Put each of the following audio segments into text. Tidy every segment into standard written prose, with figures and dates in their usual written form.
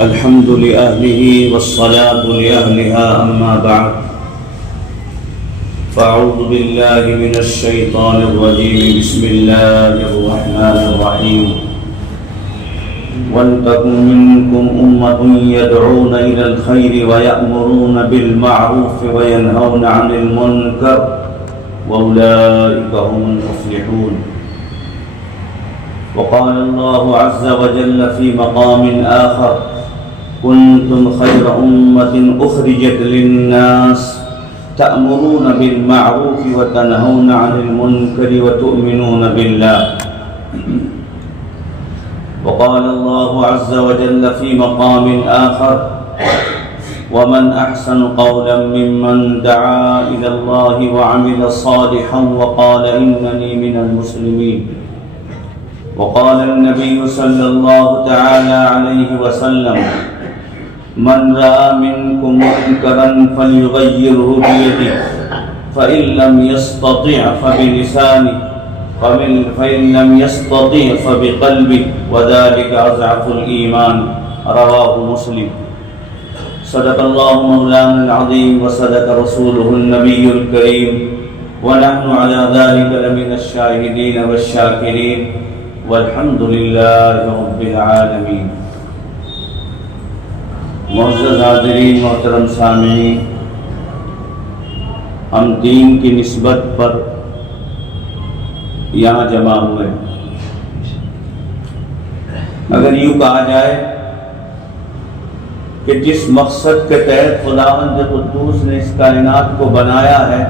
الحمد لأهله والصلاة لأهلها أما بعد فأعوذ بالله من الشيطان الرجيم بسم الله الرحمن الرحيم وَلْتَكُنْ مِنْكُمْ أُمَّةٌ يَدْعُونَ إِلَى الْخَيْرِ وَيَأْمُرُونَ بِالْمَعْرُوفِ وَيَنْهَوْنَ عَنِ الْمُنْكَرِ وَأُولَئِكَ هُمُ الْمُفْلِحُونَ وقال الله عز وجل في مقام آخر كنتم خير أمة أخرجت للناس تأمرون بالمعروف وتنهون عن المنكر وتؤمنون بالله وقال الله عز وجل في مقام آخر ومن أحسن قولا ممن دعا إلى الله وعمل صالحا وقال إنني من المسلمين وقال النبي صلى الله تعالى عليه وسلم من رأى منكم منكرا فليغيره بيده فإن لم يستطع فبلسانه فإن لم يستطع فبقلبه وذلك أضعف الإيمان رواه مسلم صدق الله مولانا العظيم وصدق رسوله النبي الكريم ونحن على ذلك لمن الشاهدين والشاكرين والحمد لله رب العالمين. معزز حاضرین محترم سامعین، ہم دین کی نسبت پر یہاں جمع ہوئے. اگر یوں کہا جائے کہ جس مقصد کے تحت خداوند قدوس نے اس کائنات کو بنایا ہے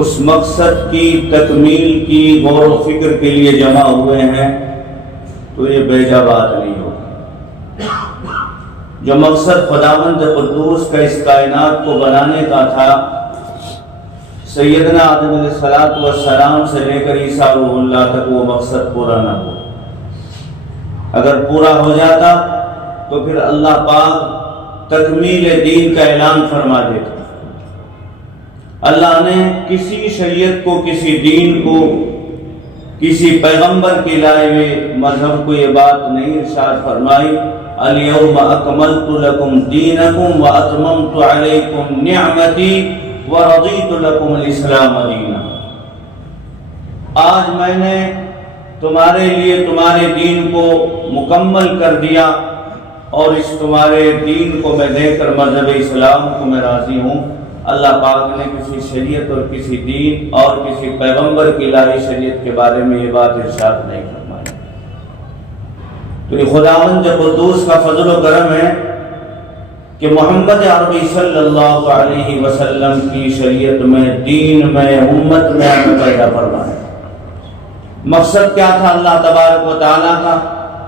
اس مقصد کی تکمیل کی غور و فکر کے لیے جمع ہوئے ہیں تو یہ بیجا بات نہیں ہوگی. جو مقصد خداوند قدوس کا اس کائنات کو بنانے کا تھا، سیدنا آدم علیہ السلام سے لے کر عیسیٰ روح اللہ تک، وہ مقصد پورا نہ ہو. اگر پورا ہو جاتا تو پھر اللہ پاک تکمیل دین کا اعلان فرما دیتا. اللہ نے کسی شریعت کو، کسی دین کو، کسی پیغمبر کے لائے ہوئے مذہب کو یہ بات نہیں ارشاد فرمائی الیوم اکملت لکم دینکم واتممت علیکم نعمتی ورضیت لکم الاسلام دینا. آج میں نے تمہارے لیے تمہارے دین کو مکمل کر دیا اور اس تمہارے دین کو میں دے کر مذہب اسلام کو میں راضی ہوں. اللہ پاک نے کسی شریعت اور کسی دین اور کسی پیغمبر کی لائی شریعت کے بارے میں یہ بات ارشاد نہیں فرمائی. تو یہ خداوند قدوس کا فضل و کرم ہے کہ محمد عربی صلی اللہ علیہ وسلم کی شریعت میں، دین میں، امت میں ہمیں پیدا فرمایا. مقصد کیا تھا اللہ تبارک و تعالیٰ کا؟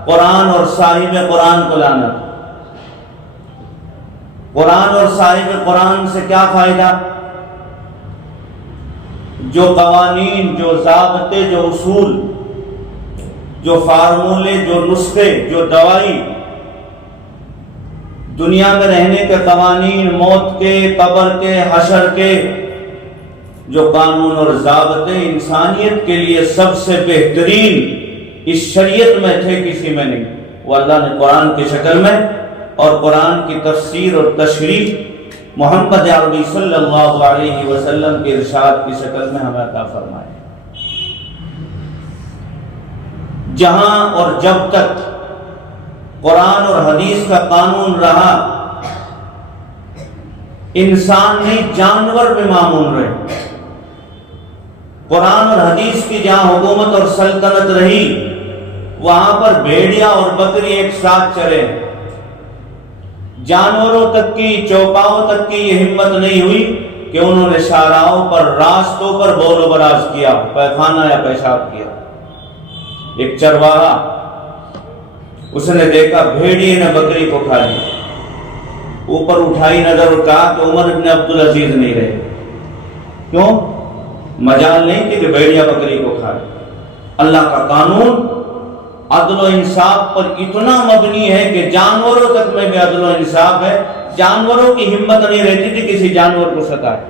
قرآن اور صاحب قرآن کو لانا. قرآن اور صاحب قرآن سے کیا فائدہ؟ جو قوانین، جو ضابطے، جو اصول، جو فارمولے، جو نسخے، جو دوائی، دنیا میں رہنے کے قوانین، موت کے، قبر کے، حشر کے جو قانون اور ضابطے انسانیت کے لیے سب سے بہترین اس شریعت میں تھے، کسی میں نہیں. وہ اللہ نے قرآن کی شکل میں اور قرآن کی تفسیر اور تشریح محمد عربی صلی اللہ علیہ وسلم کے ارشاد کی شکل میں ہمیں عطا فرمائے. جہاں اور جب تک قرآن اور حدیث کا قانون رہا، انسان نہیں جانور بھی معمول رہے. قرآن اور حدیث کی جہاں حکومت اور سلطنت رہی، وہاں پر بھیڑیا اور بکری ایک ساتھ چلے. جانوروں تک کی، چوپاؤں تک کی یہ ہمت نہیں ہوئی کہ انہوں نے شاہراہوں پر، راستوں پر بول و براز کیا، پیخانہ یا پیشاب کیا. ایک چرواہا، اس نے دیکھا بھیڑیے نے بکری کو کھا لیا. اوپر اٹھائی نظر اور کہا کہ عمر ابن عبدالعزیز نہیں رہے. کیوں؟ مجال نہیں تھی کہ بھیڑیا بکری کو کھا لے. اللہ کا قانون عدل و انصاف پر اتنا مبنی ہے کہ جانوروں تک میں بھی عدل و انصاف ہے. جانوروں کی ہمت نہیں رہتی تھی کسی جانور کو ستائے.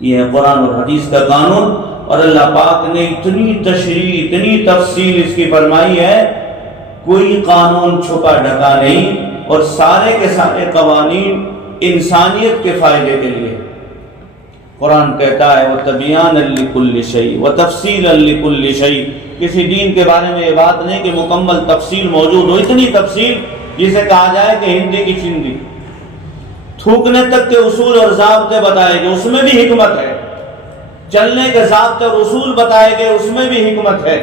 یہ ہے قرآن اور حدیث کا قانون. اور اللہ پاک نے اتنی تشریح اتنی تفصیل اس کی فرمائی ہے، کوئی قانون چھپا ڈھکا نہیں، اور سارے کے سارے قوانین انسانیت کے فائدے کے لیے۔ قرآن کہتا ہے وَتَبْيَانًا لِكُلِّ شَيْءٍ وَتَفْصِيلًا لِكُلِّ شَيْءٍ، کسی دین کے بارے میں یہ بات نہیں کہ مکمل تفصیل موجود ہو، اتنی تفصیل جسے کہا جائے کہ ہندی کی چندی، تھوکنے تک کے اصول اور ضابطے بتائے گئے، اس میں بھی حکمت ہے، چلنے کے ضابطے اور اصول بتائے گئے، اس میں بھی حکمت ہے،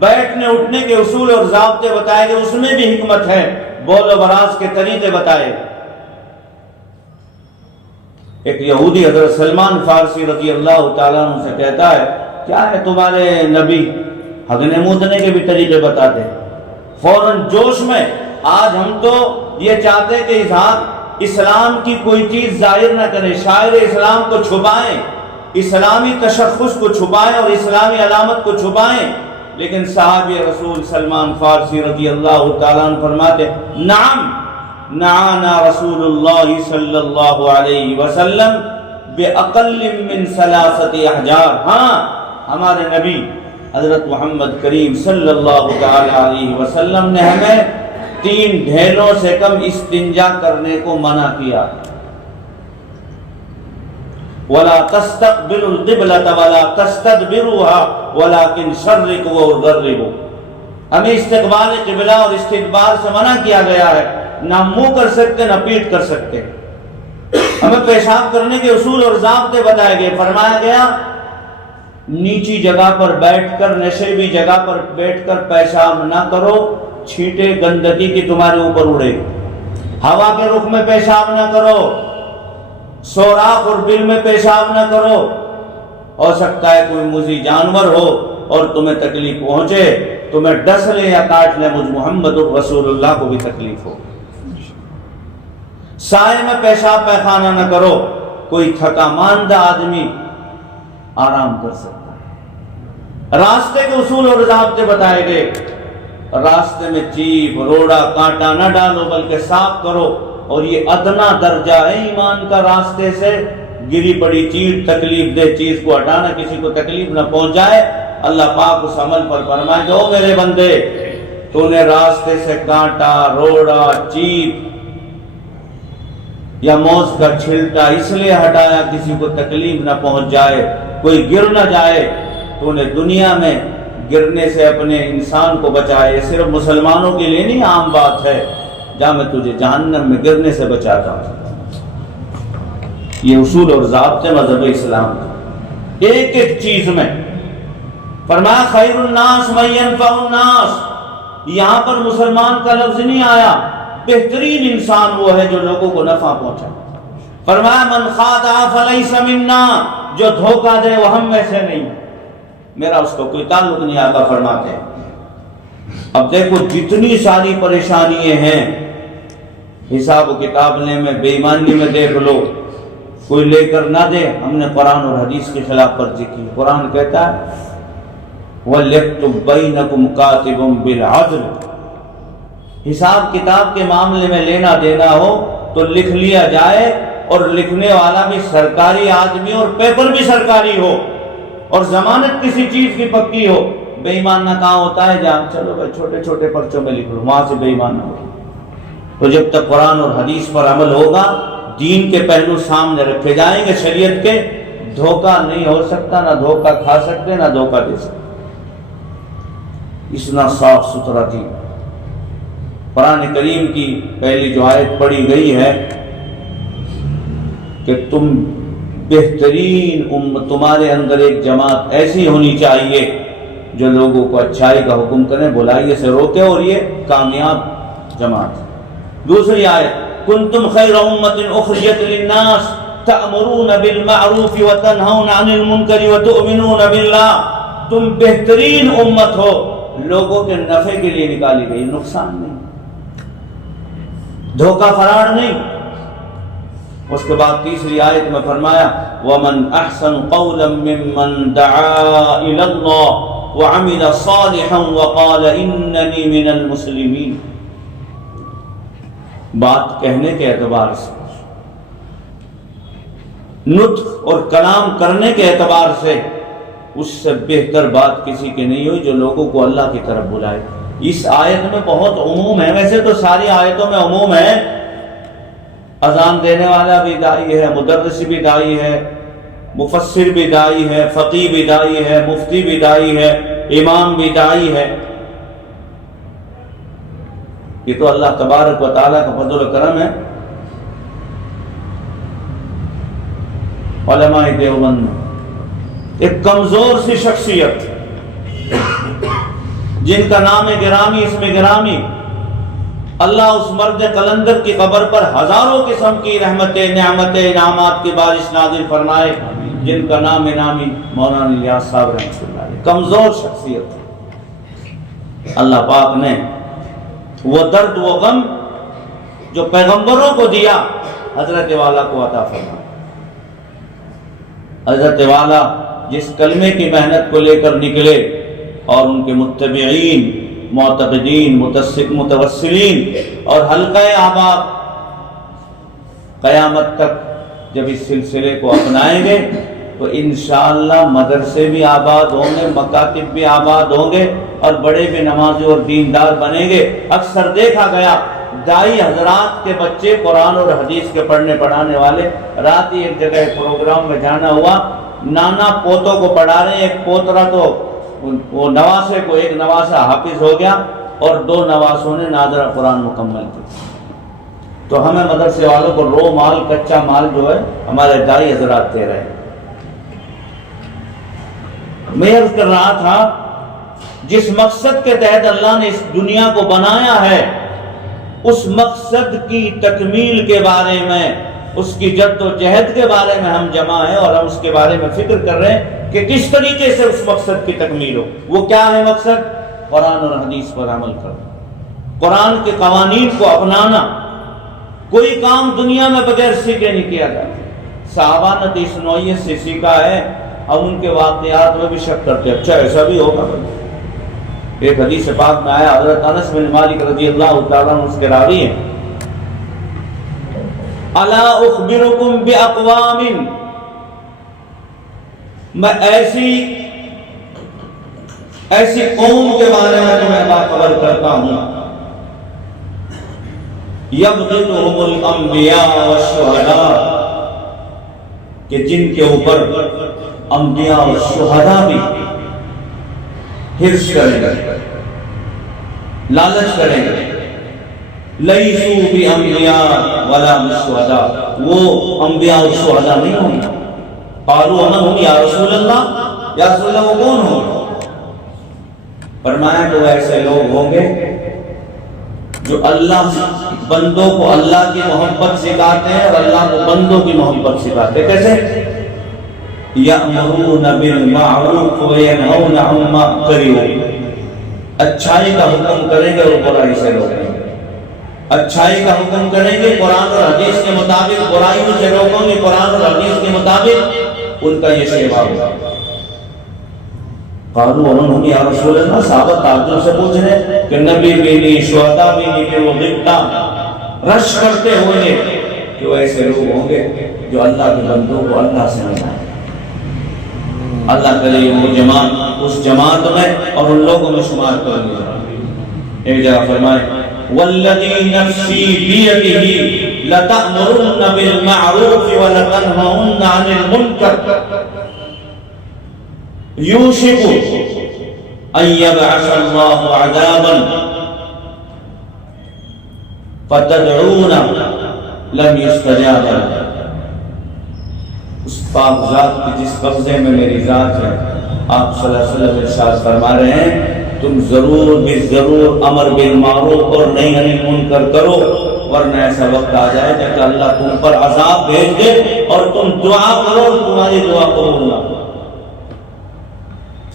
بیٹھنے اٹھنے کے اصول اور ضابطے بتائے گئے، اس میں بھی حکمت ہے، بول و براز کے طریقے بتائے۔ ایک یہودی حضرت سلمان فارسی رضی اللہ تعالیٰ عنہ سے کہتا ہے کیا ہے تمہارے نبی ہگنے مودنے کے بھی طریقے بتاتے، فوراً جوش میں آج ہم تو یہ چاہتے کہ اسلام کی کوئی چیز ظاہر نہ کریں، شاعر اسلام کو چھپائیں، اسلامی تشخص کو چھپائیں اور اسلامی علامت کو چھپائیں، لیکن صحابی رسول سلمان فارسی رضی اللہ تعالیٰ عنہ فرماتے نعم نعانا رسول اللہ صلی اللہ علیہ وسلم بأقل من 3 احجار، ہاں ہمارے نبی حضرت محمد کریم صلی اللہ تعالی علیہ وسلم نے ہمیں 3 ڈھیلوں سے کم استنجا کرنے کو منع کیا۔ وَلَا تَسْتَقْبِلُوا الْقِبْلَةَ وَلَا تَسْتَدْبِرُوهَا وَلَكِنْ شَرِّقُوا وَغَرِّبُوا، ہمیں استقبال قبلہ اور استدبار سے منع کیا گیا ہے، نہ منہ کر سکتے نہ پیٹ کر سکتے، ہمیں پیشاب کرنے کے اصول اور ضابطے بتائے گئے، فرمایا گیا نیچی جگہ پر بیٹھ کر نشیبی جگہ پر بیٹھ کر پیشاب نہ کرو، چھینٹے گندگی کی تمہارے اوپر اڑے، ہوا کے رخ میں پیشاب نہ کرو، سوراخ اور بل میں پیشاب نہ کرو، ہو سکتا ہے کوئی موذی جانور ہو اور تمہیں تکلیف پہنچے، تمہیں ڈس لے یا کاٹ لے، مجھ محمد رسول اللہ کو بھی تکلیف ہو۔ سائے میں پیشاب پیخانہ نہ کرو، کوئی تھکا ماندہ آدمی آرام کر سکتا ہے۔ راستے کے اصول اور ضابطے بتائے گئے، راستے میں چیب روڑا کانٹا نہ ڈالو بلکہ صاف کرو، اور یہ ادنا درجہ ہے ایمان کا، راستے سے گری پڑی چیز تکلیف دہ چیز کو ہٹانا، کسی کو تکلیف نہ پہنچائے۔ اللہ پاک اس عمل پر فرمائے کہ او میرے بندے، تو نے راستے سے کانٹا روڑا چیب یا موز کا چھلٹا اس لیے ہٹایا کسی کو تکلیف نہ پہنچ جائے، کوئی گر نہ جائے، تو نے دنیا میں گرنے سے اپنے انسان کو بچائے۔ صرف مسلمانوں کے لیے نہیں عام بات ہے، جہاں میں تجھے جہنم میں گرنے سے بچاتا ہوں۔ یہ اصول اور ضابطے مذہب اسلام ایک ایک چیز میں فرمایا خیر الناس من ينفع الناس، یہاں پر مسلمان کا لفظ نہیں آیا، بہترین انسان وہ ہے جو لوگوں کو نفع پہنچا۔ فرمایا من خادع فلیس منا، جو دھوکہ دے وہ ہم میں سے نہیں، میرا اس کو کوئی تعلق نہیں، آقا فرماتے ہیں۔ اب دیکھو جتنی ساری پریشانیاں ہیں، حساب و کتاب لے میں بے ایمانی میں دیکھ لو، کوئی لے کر نہ دے، ہم نے قرآن اور حدیث کے خلاف ورزی کی۔ قرآن کہتا ہے وَلْيَكْتُبْ بَيْنَكُمْ كَاتِبٌ بِالْعَدْلِ، حساب کتاب کے معاملے میں لینا دینا ہو تو لکھ لیا جائے، اور لکھنے والا بھی سرکاری آدمی اور پیپر بھی سرکاری ہو، اور ضمانت کسی چیز کی پکی ہو۔ بے ایمان نہ کہاں ہوتا ہے جہاں چلو بھائی چھوٹے چھوٹے پرچوں میں لکھ لو، وہاں سے بے ایمان نہ ہو۔ تو جب تک قرآن اور حدیث پر عمل ہوگا، دین کے پہلو سامنے رکھے جائیں گے شریعت کے، دھوکہ نہیں ہو سکتا، نہ دھوکہ کھا سکتے نہ دھوکہ دے سکتے۔ اتنا صاف ستھرا دین۔ قرآن کریم کی پہلی جو آیت پڑھی گئی ہے کہ تم بہترین تمہارے اندر ایک جماعت ایسی ہونی چاہیے جو لوگوں کو اچھائی کا حکم کرے، بلائیے سے روکے، اور یہ کامیاب جماعت۔ دوسری آیت کنتم خیر امت اخرجت للناس تأمرون بالمعروف وتنہون عن المنکر وتؤمنون باللہ، تم بہترین امت ہو، لوگوں کے نفع کے لیے نکالی گئی، نقصان نہیں، دھوکہ فراڈ نہیں۔ اس کے بعد تیسری آیت میں فرمایا وَمَنْ أَحْسَنُ قَوْلًا مِّمَّنْ دَعَا إِلَى اللَّهِ وَعَمِلَ صَالِحًا وَقَالَ إِنَّنِي مِنَ الْمُسْلِمِينَ، بات کہنے کے اعتبار سے، نطق اور کلام کرنے کے اعتبار سے اس سے بہتر بات کسی کی نہیں ہوئی جو لوگوں کو اللہ کی طرف بلائے۔ اس آیت میں بہت عموم ہے، ویسے تو ساری آیتوں میں عموم ہے، اذان دینے والا بھی داعی ہے، مدرس بھی داعی ہے، مفسر بھی داعی ہے، فقیہ بھی داعی ہے، مفتی بھی داعی ہے، امام بھی داعی ہے۔ یہ تو اللہ تبارک و تعالیٰ کا فضل و کرم ہے۔ علماء دیوبند ایک کمزور سی شخصیت جن کا نام گرامی، اسم گرامی، اللہ اس مرد قلندر کی قبر پر ہزاروں قسم کی رحمتیں، نعمتیں، انعامات کی بارش نازل فرمائے، جن کا نام نامی مولانا الیاس صاحب رحمۃ اللہ علیہ، کمزور شخصیت۔ اللہ پاک نے وہ درد و غم جو پیغمبروں کو دیا حضرت والا کو عطا فرمایا۔ حضرت والا جس کلمے کی محنت کو لے کر نکلے اور ان کے متبعین، معتقدین، متوسلین اور حلقہ احباب قیامت تک جب اس سلسلے کو اپنائیں گے تو انشاءاللہ مدرسے بھی آباد ہوں گے، مکاتب بھی آباد ہوں گے اور بڑے بھی نمازی اور دیندار بنیں گے۔ اکثر دیکھا گیا دائی حضرات کے بچے قرآن اور حدیث کے پڑھنے پڑھانے والے، رات ہی ایک جگہ پروگرام میں جانا ہوا، نانا پوتوں کو پڑھا رہے ہیں، ایک پوترا تو وہ نواسے کو، ایک نواسا حافظ ہو گیا اور 2 نواسوں نے ناظرہ قرآن مکمل کی۔ تو ہمیں مدرسے والوں کو رو مال، کچا مال جو ہے ہمارے دائی حضرات دے رہے ہیں۔ میں عرض کر رہا تھا جس مقصد کے تحت اللہ نے اس دنیا کو بنایا ہے، اس مقصد کی تکمیل کے بارے میں، اس کی جد و جہد کے بارے میں ہم جمع ہیں اور ہم اس کے بارے میں فکر کر رہے ہیں کہ کس طریقے سے اس مقصد کی تکمیل ہو۔ وہ کیا ہے مقصد؟ قرآن اور حدیث پر عمل کرنا، قرآن کے قوانین کو اپنانا۔ کوئی کام دنیا میں بغیر سیکھے نہیں کیا جاتا۔ صحابہ نے تو اس نوعیت سے سیکھا ہے، اب ان کے واقعات میں بھی شک کرتے ہیں، اچھا ایسا بھی ہوگا۔ ایک حدیث پاک میں آیا، حضرت انس بن مالک رضی اللہ تعالیٰ عنہ اس کے راوی ہیں، الا اخبرکم باقوام، میں ایسی قوم کے بارے میں تمہیں باخبر کرتا ہوں، یبغضهم الانبیاء والشہداء، کہ جن کے اوپر انبیاء اور شہداء بھی حرص کریں گے، لالچ کریں گے۔ لیسوا بانبیاء ولا شہداء، وہ انبیاء اور شہداء نہیں ہوں گے۔ قالوا من هم یا رسول اللہ، یا رسول اللہ وہ کون ہوں گے؟ فرمایا کہ وہ ایسے لوگ ہوں گے جو اللہ بندوں کو اللہ کی محبت سکھاتے ہیں اور اللہ کو بندوں کی محبت سکھاتے ہیں۔ کیسے؟ یأمرون بالمعروف وینہون عن المنکر، اچھائی کا حکم کریں گے اور برائی سے روکیں گے۔ اچھائی کا حکم کریں گے قرآن اور حدیث کے مطابق، برائیوں سے روکیں گے قرآن اور حدیث کے مطابق، ان کا یہ شیوا ہوگا۔ قالوا ومن هم یا رسول اللہ، صحابہ تعجب سے پوچھ رہے ہیں کہ نبی بھی نہیں، شہداء بھی نہیں، کہ وہ غبطہ رش کرتے ہوئے کہ وہ ایسے لوگ ہوں گے جو اللہ کے بندوں کو اللہ سے ملائیں۔ اللہ کرے وہ جماعت اس جماعت میں اور ان لوگوں میں شمار کر لیا۔ ایک جگہ فرمائے والذی نفسی بیدہ لتأمرن بالمعروف ولتنہون عن المنکر یوشک ان یبعث اللہ عذابا فتدعون لم یستجاب لکم۔ اس پاک ذات کی جس قبضے میں میری ذات ہے، آپ صلی اللہ علیہ وسلم ارشاد فرما رہے ہیں تم ضرور ضرور امر بالمعروف اور نہی عن المنکر کرو، ورنہ ایسا وقت آ جائے کہ اللہ تم پر عذاب بھیج دے اور تم دعا کرو اور تمہاری دعا قبول نہ ہو۔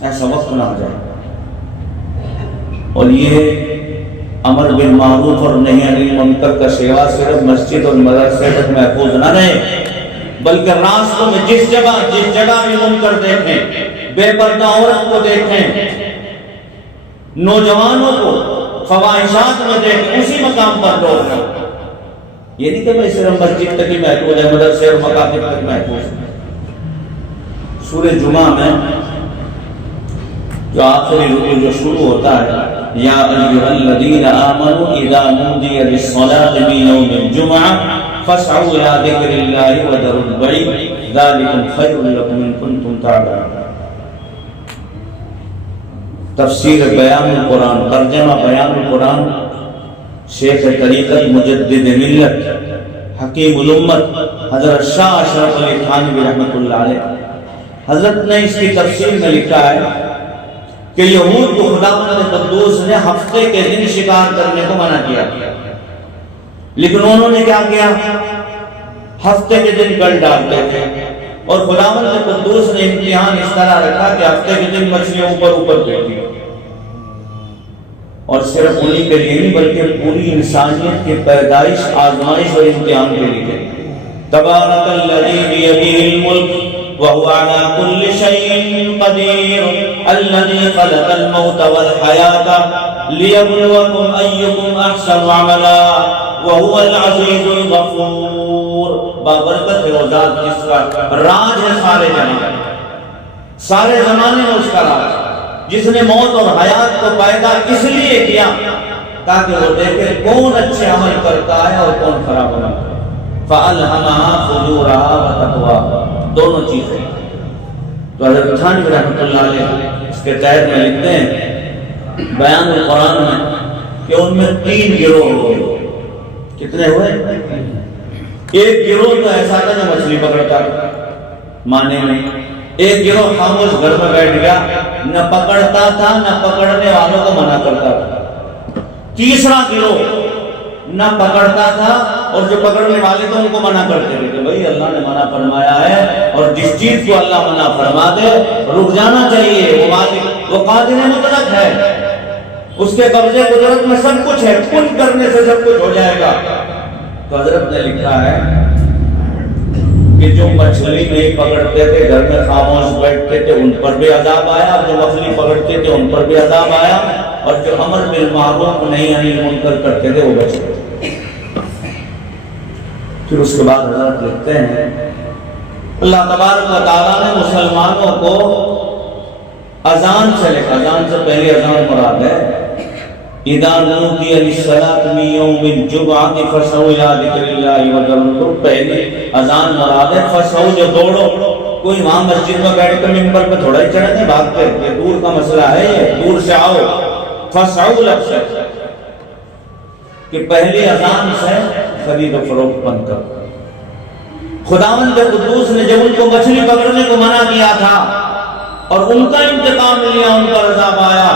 ایسا وقت نہ آ جائے۔ اور یہ امر بالمعروف اور نہی عن المنکر کا سیوا صرف مسجد اور مدرسے تک محفوظ نہ رہے، بلکہ راستوں میں جس جگہ بھی منکر دیکھیں، بے پردہ عورت کو دیکھیں، نوجوانوں کو فواحشات میں دیکھیں، اسی مقام پر روک رہے۔ یہ نہیں کہ میں صرف مسجد تک ہی محفوظ ہے، مدرسے اور مکاتب تک محفوظ ہے۔ سورہ جمعہ میں جو آخری رکوع جو شروع ہوتا ہے یا ایھا الذین آمنوا اذا نودی للصلاۃ من یوم الجمعہ فاسعوا الی ذکر اللہ وذروا البیع ذلکم خیر لکم ان کنتم تعلمون۔ تفسیر بیان القرآن، ترجمہ بیان القرآن، شیخ طریقت مجدد ملت حکیم الامت حضرت شاہ اشرف علی تھانوی رحمۃ اللہ علیہ، حضرت نے اس کی تفسیر میں لکھا ہے کہ یہود کو خداوند قدوس نے ہفتے کے دن شکار کرنے کو منع کیا، لیکن انہوں نے کیا کیا؟ ہفتے کے دن گل ڈالتے تھے، اور خداوند قدوس نے امتحان اس طرح رکھا کہ ہفتے کے دن مچھلیاں اوپر پھینکی، اور صرف انہی کے لیے نہیں بلکہ پوری انسانیت کی پیدائش، آزمائش اور امتحان کے لیے۔ تبارک الذی بیدہ الملک وهو على كل شيء قدير الذي خلق الموت والحياة ليبلوكم أيكم أحسن عملا وهو العزيز الغفور۔ بابرکت روزات جس کا راج ہے سارے جہاں، سارے زمانے میں اس کا راج، جس نے موت اور حیات کو پیدا اس لیے کیا تاکہ وہ دیکھے کون اچھے عمل کرتا ہے اور کون خراب عمل کرتا ہے۔ فَأَلْهَمَهَا فُجُورَهَا وَتَقْوَاهَا، دونوں چیزیں۔ تو حضرت تھانوی رحمۃ اللہ علیہ اس کے تحت میں لکھتے ہیں بیان القرآن میں کہ ان میں 3 گروہ ہوئے۔ کتنے ہوئے؟ ایک گروہ تو ایسا تھا جو مچھلی پکڑتا تھا معنی میں، ایک گروہ خاموش گھر میں بیٹھ گیا، نہ پکڑتا تھا نہ پکڑنے والوں کو منع کرتا تھا۔ تیسرا گروہ نہ پکڑتا تھا اور جو پکڑنے والے تھے ان کو منع کرتے تھے کہ بھائی اللہ نے منع فرمایا ہے، اور جس چیز کو اللہ منع فرما دے رک جانا چاہیے، وہ قادر مطلق ہے، اس کے قبضے قدرت میں سب کچھ ہے، کن کرنے سے سب کچھ ہو جائے گا۔ تو حضرت نے لکھا ہے کہ جو مچھلی نہیں پکڑتے تھے گھر میں خاموش بیٹھتے تھے ان پر بھی عذاب آیا، اور جو مچھلی پکڑتے تھے ان پر بھی عذاب آیا، اور جو امر بالمعروف نہی عن المنکر کرتے تھے وہ بچ گئے۔ پھر اس کے بعد حضرت لکھتے ہیں اللہ تبارک و تعالیٰ نے مسلمانوں کو اذان سے لے، اذان سے پہلے اذان مراد ہے اذا نودی للصلاۃ من یوم الجمعہ فاسعوا الی ذکر اللہ وذروا البیع، پہلے اذان مراد ہے فاسعوا، جو دوڑو۔ کوئی وہاں مسجد میں بیٹھ کر ممبر پہ تھوڑا ہی چڑھتے بھاگتے، یہ دور کا مسئلہ ہے، یہ دور سے آؤ۔ فاسعوا لفظ کہ پہلی اذان سے خرید و فروخت بند کر۔ خداوند قدوس نے جب ان کو مچھلی پکڑنے کو منع کیا تھا اور ان کا انتقام لیا، ان پر عذاب آیا،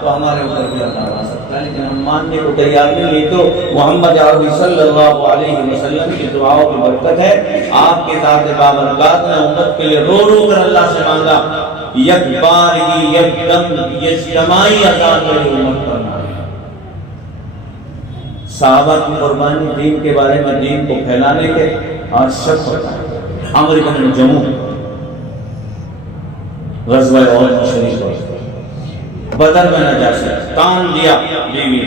تو ہمارے اوپر بھی عذاب آ سکتا ہے، لیکن ہم ماننے کو تیار نہیں۔ یہ تو محمد عربی صلی اللہ علیہ وسلم کی دعاؤں کی برکت ہے۔ آپ کے ذات بابرکات نے امت کے لیے رو رو کر اللہ سے مانگا یک بارگی یک دم یجتماعی عذاب میری امت پر نہ۔ صحابہ کی قربانی دین کے بارے میں، دین کو پھیلانے کے، آج شک ہوتا ہے۔ عمرو بن جموح غزوہ احد شریف بدر میں نجاشی کان دیا بیوی،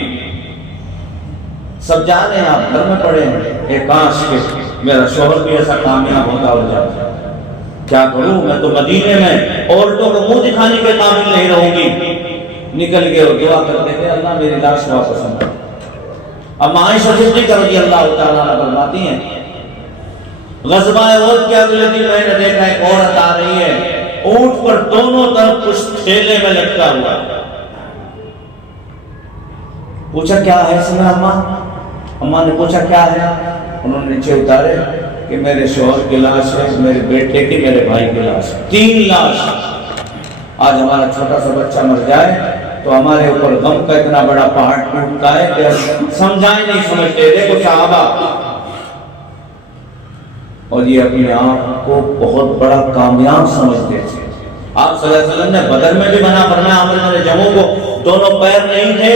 سب جا رہے ہیں، آپ گھر میں پڑے ہیں، ایک کاش کے میرا شوہر بھی ایسا کامیاب ہوتا ہو جاتا، کیا کروں میں تو مدینے میں عورتوں کو منہ دکھانے کے قابل نہیں رہوں گی۔ نکل کے اور دعا کرتے تھے اللہ میری لاش واپس آنا۔ اب عائشہ صدیقہ رضی اللہ تعالیٰ عنہ فرماتی ہیں غزوہ احد کے اگلے دن میں نے دیکھا ایک عورت آ رہی ہے، اونٹ پر دونوں طرف کچھ تھیلے میں لٹکا ہوا۔ پوچھا کیا ہے اس میں؟ اماں نے پوچھا کیا ہے؟ انہوں نے نیچے اتارے کہ میرے شوہر کی لاش ہے، میرے بیٹے کی، میرے بھائی کی لاش، 3 لاش۔ آج ہمارا چھوٹا سا بچہ مر جائے تو ہمارے اوپر غم کا اتنا بڑا پہاڑ ٹوٹتا ہے کہ سمجھائے نہیں سمجھتے۔ دیکھو صحابہ، اور یہ اپنے آپ کو بہت بڑا کامیاب سمجھتے تھے۔ آپ صلی اللہ علیہ وسلم نے بدر میں بھی منع فرمایا عمرو بن جموح کو، دونوں پیر نہیں تھے،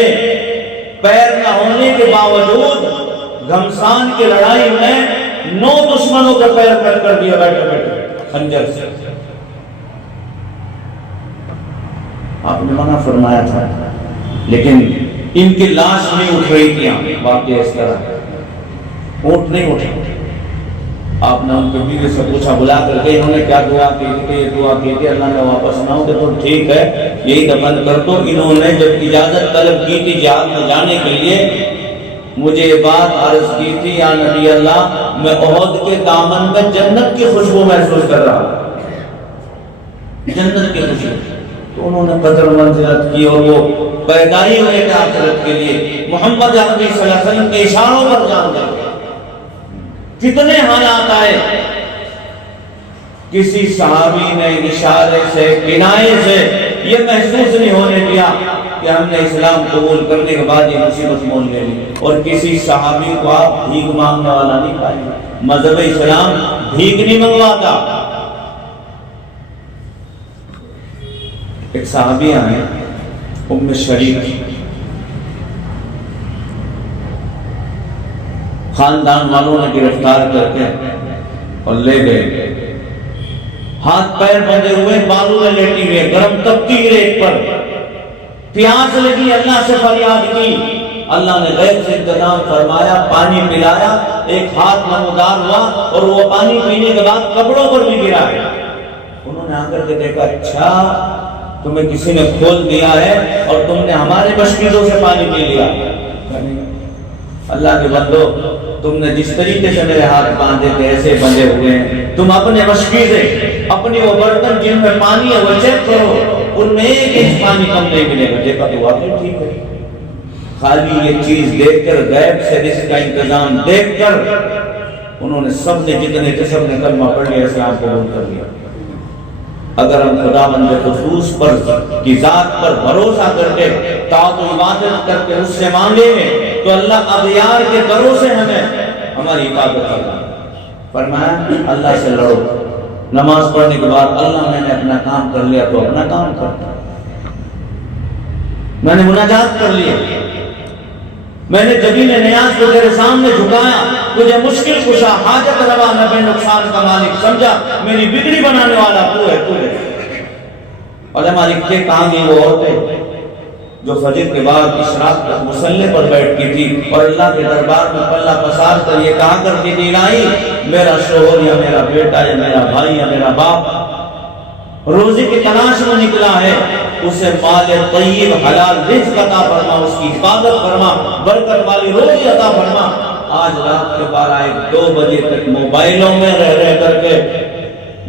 پیر نہ ہونے کے باوجود گھمسان کی لڑائی میں 9 دشمنوں کا پیر کٹ کر دیا بیٹھے بیٹھے خنجر سے۔ آپ نے منع فرمایا تھا، لیکن ان کی لاش نہیں اٹھ رہی تھی۔ واقعہ اس طرح اونٹ نہیں اٹھے، آپ نے ان کے بیوی سے پوچھا بلا کر کے انہوں نے کیا دعا کی تھی؟ یہ دعا کی تھی اللہ نے واپس نہ ہو تو ٹھیک ہے یہی دفن کر دو۔ انہوں نے جب اجازت طلب کی تھی جہاد میں جانے کے لیے مجھے یہ بات عرض کی تھی یا نبی اللہ میں احد کے دامن میں جنت کی خوشبو محسوس کر رہا ہوں، جنت کی خوشبو۔ تو انہوں نے قدر منزلت کی اور وہ پیدائی ہوئے تھے آخرت کے لیے محمد عربی صلی اللہ علیہ وسلم کے اشاروں پر جان گئے۔ کتنے حالات آئے کسی صحابی نے اشارے سے کنائے سے یہ محسوس نہیں ہونے دیا کہ ہم نے اسلام قبول کرنے کے بعد یہ مصیبت مول لے لی، اور کسی صحابی کو آپ بھیک مانگنے والا نہیں پائیں گے۔ مذہب اسلام بھیک نہیں منگواتا۔ ایک صحابی آئے ام شریک، خاندان والوں نے گرفتار کر کے اور لے گئے، ہاتھ پیر بندھے ہوئے، بالوں میں لیٹی ہوئے، گرم تپتی ریت پر، پیاس لگی، اللہ سے فریاد کی، اللہ نے غیب سے انتظام فرمایا، پانی پلایا، ایک ہاتھ نمودار ہوا اور وہ پانی پینے کے بعد کپڑوں پر بھی گرا ہے۔ انہوں نے آ کر کے دیکھا اچھا تمہیں کسی نے کھول دیا ہے اور تم نے ہمارے مشکلوں سے پانی پی لیا۔ اللہ کے بندو تم نے جس طریقے سے میرے ہاتھ باندھے تھے ایسے بندھے ہوئے ہیں، تم اپنے مشکلیں اپنی وہ برتن جن میں پانی ہے وہ چیک کرو، ان میں ایک انچ پانی کم نہیں ملے گا۔ دیکھا تو واقعی ٹھیک ہے۔ خالی یہ چیز دیکھ کر، غیب سے رزق کا انتظام دیکھ کر، انہوں نے سب نے جتنے تھے سب نے کلمہ پڑھ لیا، اسلام قبول کر لیا۔ اگر ہم خداوند خصوص پر کی ذات پر بھروسہ کر کے طاعت و عبادت کر کے اس سے مانگیں گے تو اللہ اغیار کے دروں سے ہمیں ہماری حفاظت کرتا ہے۔ فرمایا اللہ سے لڑو، نماز پڑھنے کے بعد اللہ میں نے اپنا کام کر لیا تو اپنا کام کرتا، میں نے مناجات کر لیا، میں نے جبین نیاز کو تیرے سامنے جھکایا، تجھے مشکل کشا حاجت روا نفع نقصان کا مالک سمجھا، میری بگڑی بنانے والا تو ہے تو ہے۔ اور ہماری کے کہاں گئی وہ عورتیں جو فجر کے بعد اشراق تک مصلے پر بیٹھتی تھی اور اللہ کے دربار میں پلہ پسار کر یہ کہا کرتی تھی الہی میرا شوہر یا میرا بیٹا یا میرا بھائی یا میرا باپ روزی کی تلاش میں نکلا ہے، اسے مال طیب حلال رزق عطا فرما، اس کی حفاظت فرما، برکت والی روزی عطا فرما۔ آج رات کے 12-1-2 بجے تک موبائلوں میں رہ کر کے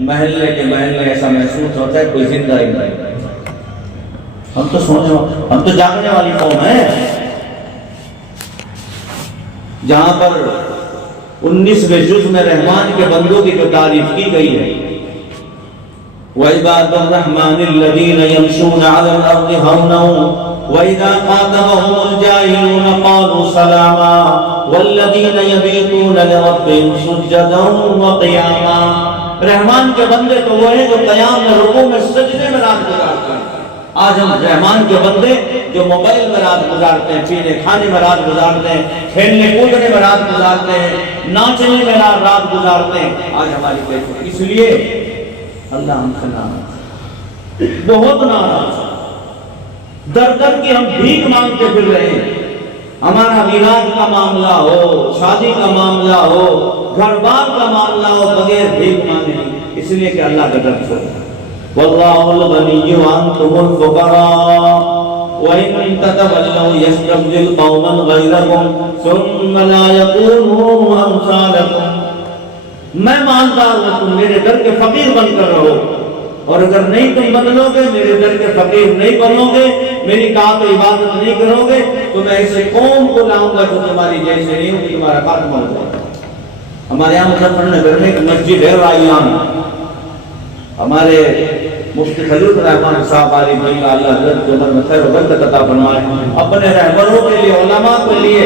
محلے کے محلے ایسا محسوس ہوتا ہے کوئی زندہ ہی نہیں۔ ہم تو جاگنے والی قوم ہے، جہاں پر 19ویں جز میں رحمان کے بندوں کی جو تعریف کی گئی ہے، وَعِبَادُ الرَّحْمَنِ الَّذِينَ يَمْشُونَ عَلَى الْأَرْضِ هَوْنًا وَإِذَا خَاطَبَهُمُ الْجَاهِلُونَ قَالُوا سَلَامًا وَالَّذِينَ يَبِيتُونَ لِرَبِّهِمْ سُجَّدًا وَقِيَامًا۔ رحمان کے بندے تو وہ ہیں جو قیام میں رکوع میں سجدے میں رات گزارتے ہیں۔ آج ہم رحمان کے بندے جو موبائل میں رات گزارتے ہیں، پینے کھانے میں رات گزارتے ہیں، کھیلنے کودنے میں رات گزارتے ہیں، ناچنے میں رات گزارتے ہیں، آج ہماری کیفیت اس لیے اللہ ہم سے ناراض، بہت ناراض، در در کی ہم بھیک مانگتے پھر رہے ہیں۔ ہمارا میراث کا معاملہ ہو، شادی کا معاملہ ہو، گھر بار کا معاملہ ہو، بغیر بھیک مانگے، اس لیے کہ اللہ کا ڈر سے واللہ الغنی وانتم الفقراء وَإِن تَتَوَلَّوْا يَسْتَبْدِلْ قَوْمًا غَيْرَكُمْ ثُمَّ لَا يَكُونُوا أَمْثَالَكُمْ۔ میں مالدار ہوں، تم میرے در کے فقیر بن کر رہو، اور اگر نہیں تم بدلو گے، میرے در کے فقیر نہیں بنو گے، میری طاعت و عبادت نہیں کرو گے تو میں ایسے قوم کو لاؤں گا جو تمہاری جیسے نہیں ہوگی، تمہارا خاتمہ ہو جائے گا۔ ہمارے یہاں مظفر نگر میں ایک مسجد ہے رائیان، ہمارے مفتی خلیل الرحمان صاحب علی بھائی اللہ حضرت جو میں خیر و برکت عطا فرمائے، اپنے رہبروں کے لیے، علماء کے لیے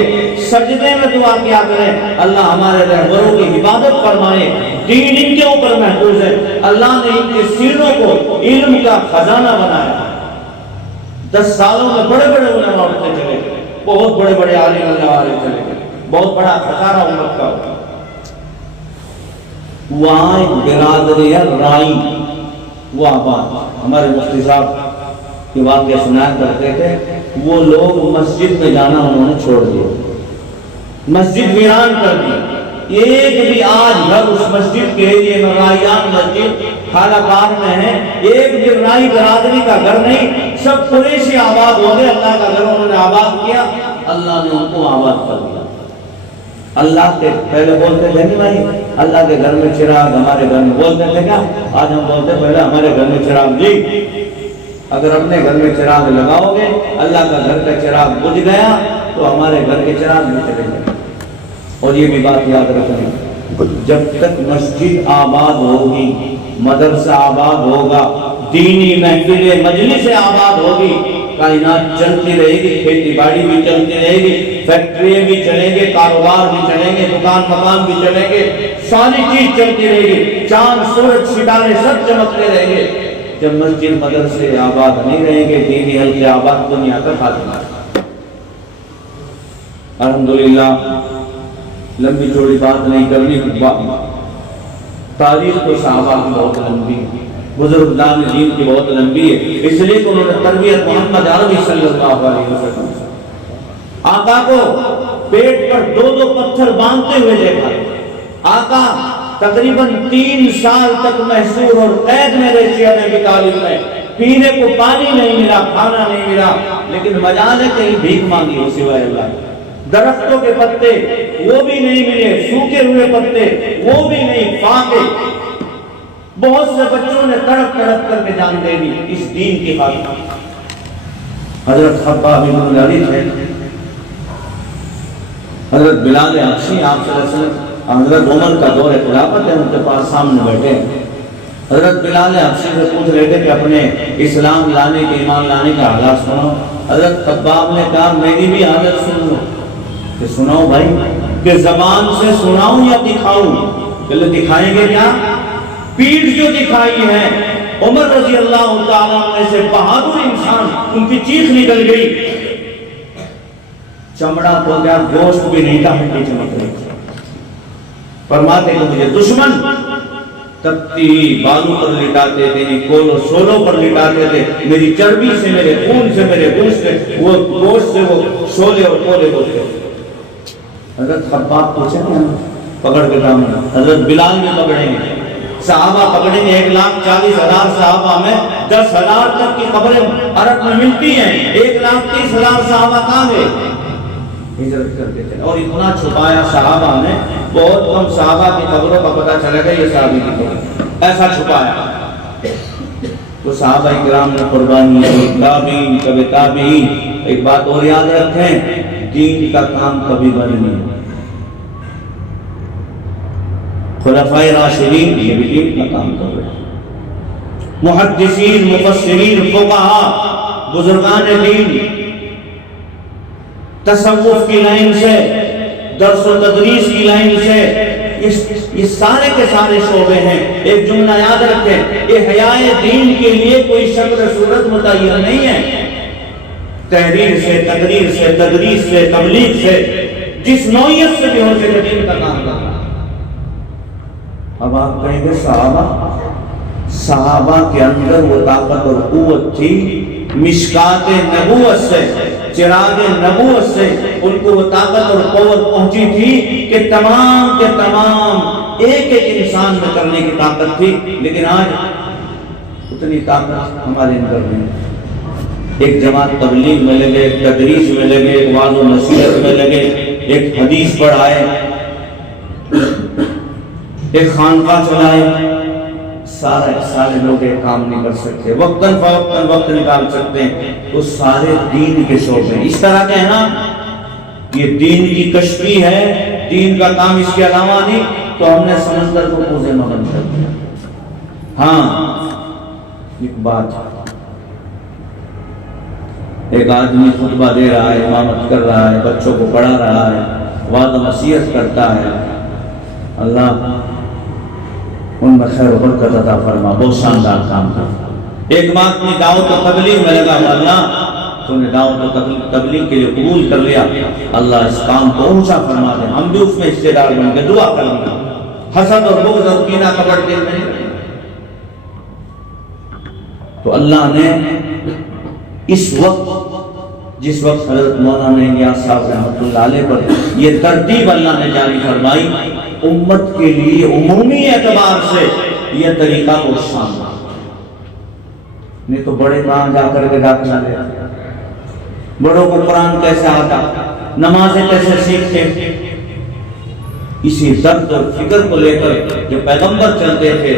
سجدے میں دعا کیا کریں اللہ ہمارے رہبروں کی حفاظت فرمائے، دین ان کے اوپر محفوظ ہے، اللہ نے ان کے سینوں کو علم کا خزانہ بنایا۔ 10 سالوں میں بڑے بڑے علماء اٹھتے چلے گئے، بہت بڑے بڑے عالم اللہ والے چلے گئے، بہت بڑا خسارہ امت کا ہوا۔ وہاں ایک برادری ہے رائی، وہ آباد، ہمارے مفتی صاحب کی واقعہ سنایا کرتے تھے، وہ لوگ مسجد میں جانا انہوں نے چھوڑ دیا، مسجد ویران کر دی، ایک بھی آج گھر اس مسجد کے لیے مرائیان مسجد خالہ کار میں ہے، ایک بھی رائی برادری کا گھر نہیں، سب قریشی آباد ہو گئے، اللہ کا گھر انہوں نے آباد کیا، اللہ نے ان کو آباد کر دیا۔ اللہ کے پہلے بولتے تھے نہیں بھائی اللہ کے گھر میں چراغ، ہمارے گھر میں بولتے تھے کیا؟ آج ہم بولتے پہلے ہمارے گھر میں چراغ جی۔ اگر اپنے گھر میں چراغ لگاؤ گے، اللہ کا گھر کا چراغ بجھ گیا تو ہمارے گھر کے چراغ بھی چلے گئے۔ اور یہ بھی بات یاد رکھیں، جب تک مسجد آباد ہوگی، مدرسہ آباد ہوگا، دینی محفل مجلس آباد ہوگی، کائنات چلتی رہے گی، کھیتی باڑی بھی چلتی رہے گی، فیکٹری بھی چلیں گے، کاروبار بھی چلیں گے، دکان مکان بھی چلیں گے، ساری چیز چلتی رہے گی، چاند سورج ستارے سب چمکتے رہیں گے۔ جب مسجد مدرسے آباد نہیں رہیں گے، دینی حلقے آباد، دنیا کا خاتمہ۔ الحمدللہ لمبی چوڑی بات نہیں کرنی، تاریخ تو صحابہ کی بہت لمبی ہے، بزرگان دین کی بہت لمبی ہے، اس لیے کہ انہوں نے تربیت محمد عربی صلی اللہ علیہ وسلم آقا کو پیٹ پر 2 پتھر باندھتے ہوئے دیکھا۔ آقا تقریباً 3 سال تک محصور اور قید میں رہے سیاح نبی طالب میں، پینے کو پانی نہیں ملا، کھانا نہیں ملا، لیکن مجال ہے کہیں بھیک مانگی ہو سوائے اللہ۔ درختوں کے پتے وہ بھی نہیں ملے، سوکھے ہوئے پتے وہ بھی نہیں، فاقے۔ بہت سے بچوں نے تڑپ تڑپ کر کے جان دے دی اس دین کی خاطر۔ حضرت خباب بن الارث ہے، حضرت بلال حبشی، آپ صلی اللہ علیہ وسلم حضرت عمر کا دور خلافت ہے، ان کے پاس سامنے بیٹھے ہیں۔ حضرت بلال حبشی سے پوچھ رہے تھے کہ اپنے اسلام لانے کے، ایمان لانے کا حالات سنو۔ حضرت خباب نے کہا میری بھی حالت سن لو۔ کہ سناؤ بھائی، کہ زبان سے سناؤں یا دکھاؤں؟ کہ دکھائیں گے کیا؟ پیٹھ جو دکھائی ہے، عمر رضی اللہ تعالیٰ عنہ سے بہادر انسان، ان کی چیخ نکل گئی، چمڑا تو کیا گوشت بھی نہیں تھا، ہڈی چمک رہی تھی۔ فرماتے کہ مجھے دشمن تپتی بالوں پر لٹاتے تھے، کولو سولو پر لٹاتے تھے، میری چربی سے، میرے خون سے، میرے گوشت سے، وہ گوشت سے وہ شولے اور کولے ہوتے۔ حضرت خباب پوچھیں گے پکڑ کے دامن، حضرت بلال بھی پکڑیں گے، صحابہ پکڑیں گے، 1,40,000 صحابہ میں 10,000 تک کی قبریں عرب میں ملتی ہیں، 1,30,000 صحابہ کہاں گئے؟ ہجرت کر کے چلے۔ اور اتنا چھپایا صحابہ نے، بہت کم صحابہ کی قبروں کا پتہ چلے گا یہ صحابی کی قبر، ایسا چھپایا۔ تو صحابہ کرام نے قربانی دی، تابعین، کبھی تابعین۔ ایک بات اور یاد رکھیں، دین کا کام کبھی بند نہیں۔ خلفائے راشدین یہ بھی دین کا کام کر رہے ہیں، محدثین، مفسرین، فقہاء، بزرگان دین، تصوف کی لائن سے، درس و تدریس کی لائن سے، یہ سارے کے سارے شعبے ہیں۔ ایک جملہ یاد رکھیں، یہ حیائے دین کے لیے کوئی شکل صورت متعین نہیں ہے۔ تحریر سے، تقریر سے، تدریس سے، تبلیغ سے، جس نوعیت سے بھی ہو سکے دین کا کام کرنا۔ اب آپ کہیں گے صحابہ کے اندر وہ طاقت اور قوت تھی، مشکات نبوت سے، چراغ نبوت سے ان کو وہ طاقت اور قوت پہنچی تھی کہ تمام کے تمام ایک ایک انسان میں کرنے کی طاقت تھی، لیکن آج اتنی طاقت ہمارے اندر نہیں۔ ایک جماعت تبلیغ میں لگے، ایک تدریس میں لگے، ایک وعظ و نصیحت میں لگے، ایک حدیث پڑھائے، ایک خانقاہ چلائے، سارے لوگ ایک کام نہیں کر سکتے، وقتاً فوقتاً وقت نکال سکتے ہیں، تو سارے دین کے شعبے اس طرح کہنا یہ دین کی کشتی ہے، دین کا کام اس کے علاوہ نہیں، تو ہم نے سمندر کو کوزے میں بند کر دیا۔ ہاں ایک بات، ایک آدمی خطبہ دے رہا ہے، امامت کر رہا ہے، بچوں کو پڑھا رہا ہے، وعظ و نصیحت کرتا ہے، اللہ ان میں خیر و برکت عطا فرما، بہت شاندار کام کرتا۔ ایک بات اپنی دعوت و تبلیغ میں لگا، اللہ تو نے دعوت و تبلیغ کے لیے قبول کر لیا، اللہ اس کام کو اونچا فرما دے، ہم بھی اس میں حصے دار بن کے دعا کرنا، حسد اور بغض اور کینہ کپٹ دل میں نہیں۔ تو اللہ نے اس وقت، جس وقت حضرت مولانا الیاس صاحب رحمۃ اللہ علیہ پر یہ ترتیب اللہ نے جاری فرمائی، امت کے لیے عمومی اعتبار سے یہ طریقہ بہت شاندار، نہیں تو بڑے کہاں جا کر کے داخلہ لیتے، بڑوں کو قرآن کیسے آتا، نمازیں کیسے سیکھتے؟ اسی درد اور فکر کو لے کر جو پیغمبر چلتے تھے،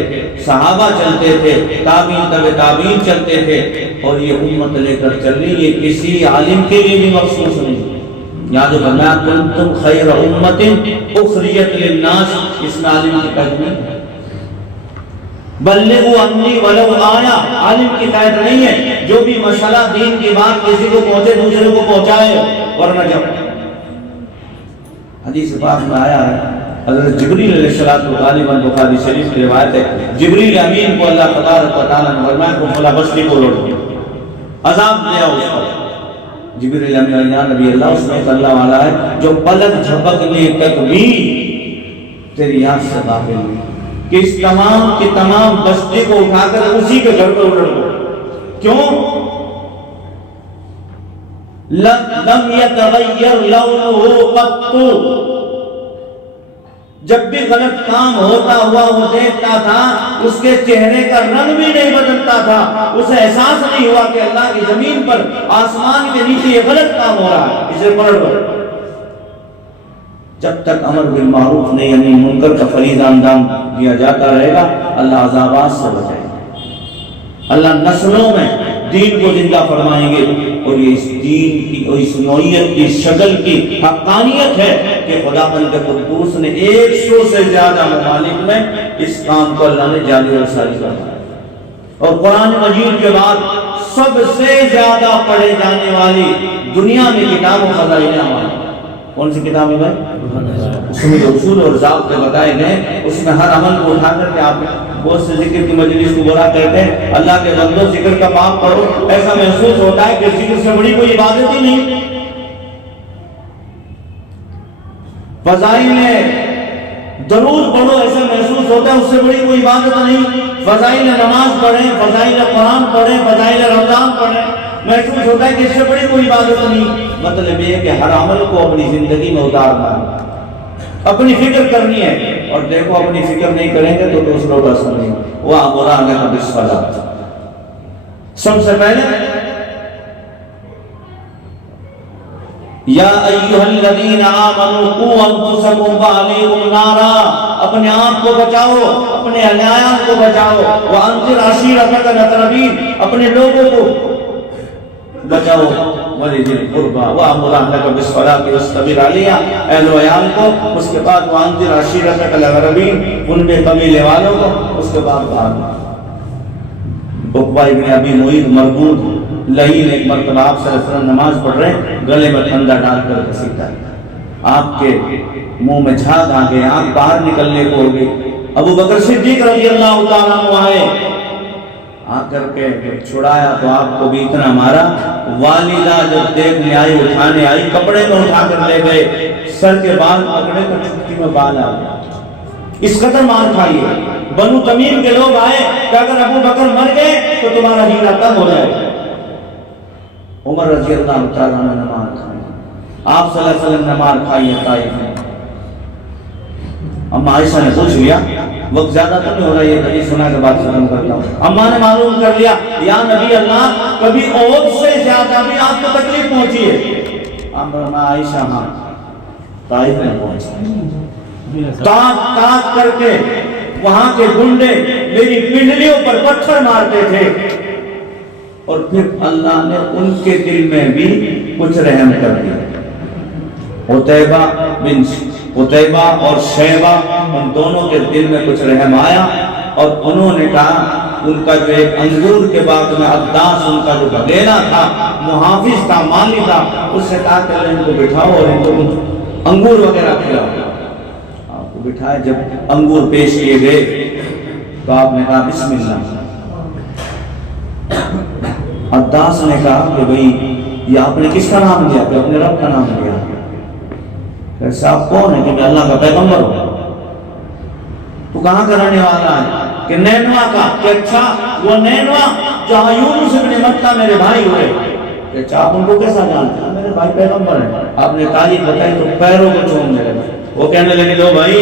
صحابہ چلتے تھے، تابعین تبع تابعین چلتے تھے، اور یہ امت لے کر چل رہی، یہ کسی عالم کے لیے بھی مخصوص نہیں۔ یہاں جو فرمایا کنتم خیر امت اخرجت للناس، اس میں عالم کی قید نہیں، بلغوا انی ولو آیا، عالم کی قید نہیں ہے، جو بھی مسئلہ دین کی بات کسی کو پہنچے دوسرے کو پہنچائے، ورنہ جب حدیث پاک میں آیا ہے حضرت جبریل علیہ الصلوۃ والسلام، بخاری شریف کی روایت ہے، جبریل امین کو اللہ تبارک و تعالیٰ نے فرمایا کہ فلاں بستی کو لوٹ دو، عذاب دیا اس پر۔ جبریل امین یا نبی اللہ، اس میں اللہ والا ہے جو پلک جھپکنے تک بھی تیری یاد سے غافل نہیں، کہ اس تمام کی تمام بستی کو اٹھا کر اسی کے گھر پر اڑ دو۔ کیوں؟ لم يتغیر لونه قط، جب بھی غلط کام ہوتا ہوا وہ دیکھتا تھا، اس کے چہرے کا رنگ بھی نہیں بدلتا تھا، اسے احساس نہیں ہوا کہ اللہ کی زمین پر آسمان کے نیچے یہ غلط کام ہو رہا ہے، اسے پڑھ لو۔ جب تک امر بالمعروف نہیں یعنی منکر کا فریضہ انجام دیا جاتا رہے گا، اللہ عذابات سے بچائے گا، اللہ نسلوں میں دین کو زندہ فرمائیں گے، اور یہ اس دین کی اور اس نوعیت کی شکل کی حقانیت ہے کہ خداوند قدوس نے 100 سے زیادہ ممالک میں اس کام کو اللہ نے جاری اور ساری کروایا، اور قرآن مجید کے بعد سب سے زیادہ پڑھے جانے والی دنیا میں کتاب و فضائل اعمال، کون سی کتاب ہے بھائی؟ اس میں جو اصول اور ضابطے بتائے گئے، اس میں ہر عمل کو اٹھا کر کے آپ بہت سے ذکر کی مجلس کو برا کہتے ہیں، اللہ کے بندوں ذکر کا باب پڑھو، ایسا محسوس ہوتا ہے کہ ذکر سے بڑی کوئی عبادت ہی نہیں۔ فضائل درود پڑھو، ایسا محسوس ہوتا ہے اس سے بڑی کوئی عبادت نہیں۔ فضائل نماز پڑھیں، فضائل قرآن پڑھیں، فضائل رمضان پڑھیں، محسوس ہوتا ہے کہ اس سے بڑی کوئی عبادت نہیں۔ مطلب یہ ہے کہ ہر عمل کو اپنی زندگی میں اتارنا ہے، اپنی فکر کرنی ہے، اور دیکھو اپنی فکر نہیں کریں گے تو دوسروں کا اثر نہیں۔ وَأَمُرَانَ بِالصَّلَاةِ، سب سے پہلے یا ایھا الذین آمنوا قوا انفسکم وأہلیکم نارا، اپنے آپ کو بچاؤ، اپنے اہل عیال کو بچاؤ، وانذر عشیرتک الاقربین، اپنے لوگوں کو بچاؤ، وَلِذِي الْقُرْبَى وَأْمُرْ أَهْلَكَ بِالصَّلَاةِ وَاصْطَبِرْ عَلَيْهَا، اہل وعیال کو، اس کے بعد وَأَنذِرْ عَشِيرَتَكَ الْأَقْرَبِينَ، ان میں قبیلے والوں کو، اس کے بعد عقبہ ابن ابی معیط مربوط لعین ایک مرتبہ آپ صلی اللہ علیہ وسلم نماز پڑھ رہے ہیں، گلے میں پھندا ڈال کر گھسیٹا، آپ کے منہ میں جھاگ آ گئے، آنکھ باہر نکلنے کو ہو گئی۔ ابو بکر صدیق رضی اللہ تعالیٰ عنہ آئے، آ کر کے چھڑایا تو آپ کو بھی اتنا مارا، والدہ جب دیکھنے آئی، اٹھانے آئی، کپڑے میں اٹھا کر لے گئے، سر کے بال پکڑے تو چھٹی میں بال آ گیا، اس قدر مار کھائی ہے۔ بنو تمیم کے لوگ آئے کہ اگر ابو بکر مر گئے تو تمہارا ہیرا کم ہو جائے گا۔ عمر رضی اللہ تعالیٰ عنہ نے مار کھائی، آپ صلی اللہ علیہ وسلم نے مار کھائی ہے طائف میں۔ اما عائشہ نے پوچھ لیا، وقت زیادہ تو نہیں ہو رہا، یہ حدیث سنا کے بعد ختم کرتا ہوں۔ اما نے معلوم کر لیا، یا نبی اللہ کبھی عہد سے زیادہ بھی آپ کو تکلیف پہنچی ہے؟ اما عائشہ ہاں، طائف میں پہنچا، تاک کر کے وہاں کے گنڈے میری پنڈلیوں پر پتھر مارتے تھے، اور پھر اللہ نے ان کے دل میں بھی کچھ رحم کر دیا۔ عتیبہ اور شیبہ، ان دونوں کے دل میں کچھ رحم آیا، اور انہوں نے کہا، ان کا جو ایک انگور کے باغ میں عبداس ان کا جو بغیرہ تھا، محافظ تھا، مالی تھا، اس سے کہا کہ ان کو بٹھاؤ اور ان کو انگور وغیرہ کھلاؤ۔ آپ کو بٹھائے، جب انگور پیش کیے گئے تو آپ نے کہا بسم اللہ۔ عبداس نے کہا کہ بھئی یہ آپ نے کس کا نام لیا؟ کہ اپنے رب کا نام لیا۔ ایسے آپ کون ہے؟ کہ میں اللہ کا پیغمبر ہوں۔ تو کہاں کا رہنے والا ہے؟ کہ نینوا کا۔ کہ اچھا وہ نینوا جہاں یونس ابن متہ میرے بھائی ہوئے، کہ اچھا آپ ان کو کیسا جانتے ہیں؟ میرے بھائی پیغمبر ہیں۔ آپ نے تاریخ بتائی تو پیروں کو چوم میرے بھائی۔ وہ کہنے لگے لو بھائی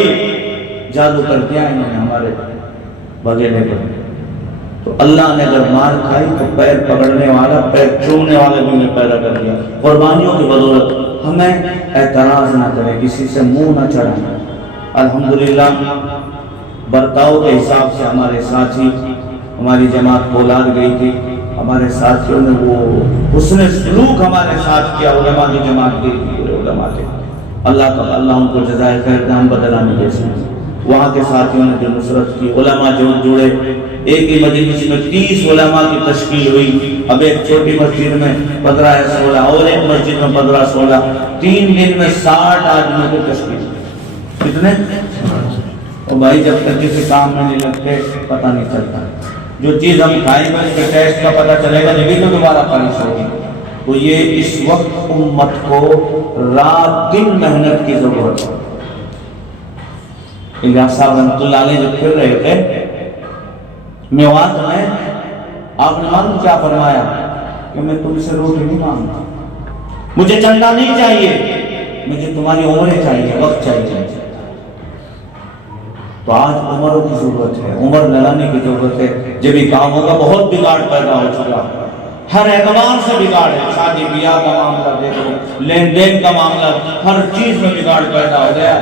جادو کر دیا انہوں نے ہمارے وغیرہ پر. تو اللہ نے اگر مار کھائی تو پیر پکڑنے والا، پیر چومنے والا بھی انہیں پیدا کر دیا. قربانیوں کی بدولت ہمیں اعتراض نہ کریں، کسی سے منہ نہ چڑھائیں. الحمدللہ برتاؤ کے حساب سے ہمارے ساتھی، ہماری جماعت پولاد گئی تھی، ہمارے ساتھیوں نے وہ حسن سلوک ہمارے ساتھ کیا. علماء کی جماعت گئی تھی، پورے علماء تھے. اللہ ان کو جزائے خیر کا ہم بدلہ نہیں دے سکتے. وہاں کے ساتھیوں نے جو نصرت کی، علماء جو جڑے، ایک ہی مجلس میں 30 علماء کی تشکیل ہوئی. اب ایک چھوٹی مسجد میں 15 یا 16 اور ایک مسجد میں 15-16، 3 دن میں 60 آدمیوں کی تشکیل. کتنے؟ تو بھائی جب تک کسی کام میں نہیں لگتے پتہ نہیں چلتا. جو چیز ہم کھائیں گے اس کے ٹیسٹ کا پتہ چلے گا جبھی تو دوبارہ خارج ہوگی. تو یہ اس وقت امت کو رات دن محنت کی ضرورت ہے. الیاس صاحب رحمۃ اللہ علیہ جب پھر رہے تھے میوات میں، آپ نے معلوم کیا فرمایا کہ میں تم سے روٹی نہیں مانگتا، مجھے چندہ نہیں چاہیے، مجھے تمہاری عمریں چاہیے، وقت چاہیے. تو آج عمروں کی ضرورت ہے، عمر لگانے کی ضرورت ہے. جب یہ کام ہوگا بہت بگاڑ پیدا ہو چکا، ہر اعتبار سے بگاڑ ہے. شادی بیاہ کا معاملہ دیکھو، لین دین کا معاملہ، ہر چیز میں بگاڑ پیدا ہو گیا.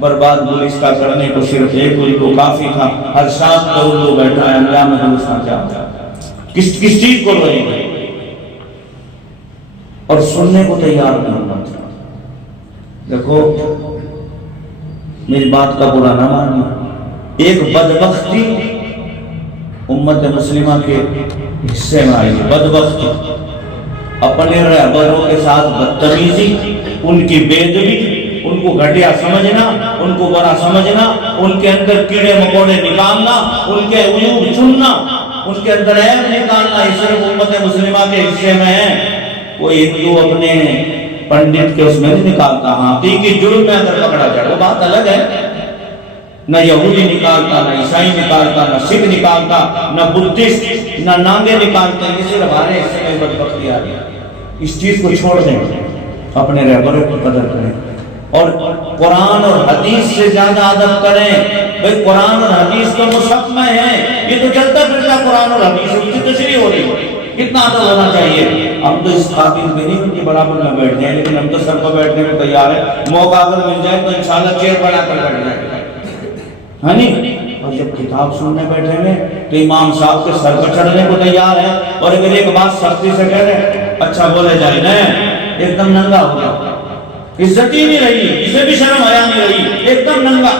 برباد گلستہ کرنے کو صرف ایک کوئی کو کافی تھا. ہر شام کو اردو بیٹھا ہے، انجام گلستہ کیا کس چیز کو روئے گا اور سننے کو تیار نہیں ہوتا. دیکھو میری بات کا برا نہ ماننا، ایک بدبختی امت مسلمہ کے حصے میں آئی. بدبختی، اپنے رہبروں کے ساتھ بدتمیزی، ان کی بے ادبی، ان کو گھٹیا سمجھنا، ان کو برا سمجھنا، ان کے اندر کیڑے مکوڑے نکالنا، ان کے عیوب چننا، ان کے اندر عیب نکالنا. یہ صرف امت مسلمہ کے حصے میں ہے. کوئی ہندو اپنے پنڈت کے اس میں نہیں نکالتا. ہاں حقیقی جرم میں اگر پکڑا جائے وہ بات الگ ہے. نہ یہودی نکالتا، نہ عیسائی نکالتا، نہ سکھ نکالتا، نہ بدھسٹ، نہ نانگے نکالتے. یہ صرف ہمارے حصے میں بدبختی آ گئی. اس چیز کو چھوڑ دیں، اپنے رہبروں کی قدر کریں اور قرآن اور حدیث سے زیادہ ادب کریں. بھئی قرآن اور حدیث تو مصحف میں ہے، یہ تو چلتا پھرتا قرآن اور حدیث ہے، اس کی تشریح ہو رہی ہے. کتنا ادب ہونا چاہیے. ہم تو اس قابل بھی نہیں ان کے برابر میں بیٹھ جائیں، لیکن ہم تو سب کو بیٹھنے میں تیار ہیں. موقع اگر مل جائے تو انشاءاللہ چیئر بنا کر بیٹھ جائیں. ہاں نہیں؟ اور جب کتاب سننے بیٹھیں گے تو امام صاحب کے سر پر چڑھنے کو تیار ہے. اور اگر ایک بات سختی سے کہہ رہے اچھا بولے جائے نا، ایک دم ننگا ہو گیا، عزت ہی نہیں رہی، اسے بھی شرم حیا نہیں رہی، ایک دم ننگا.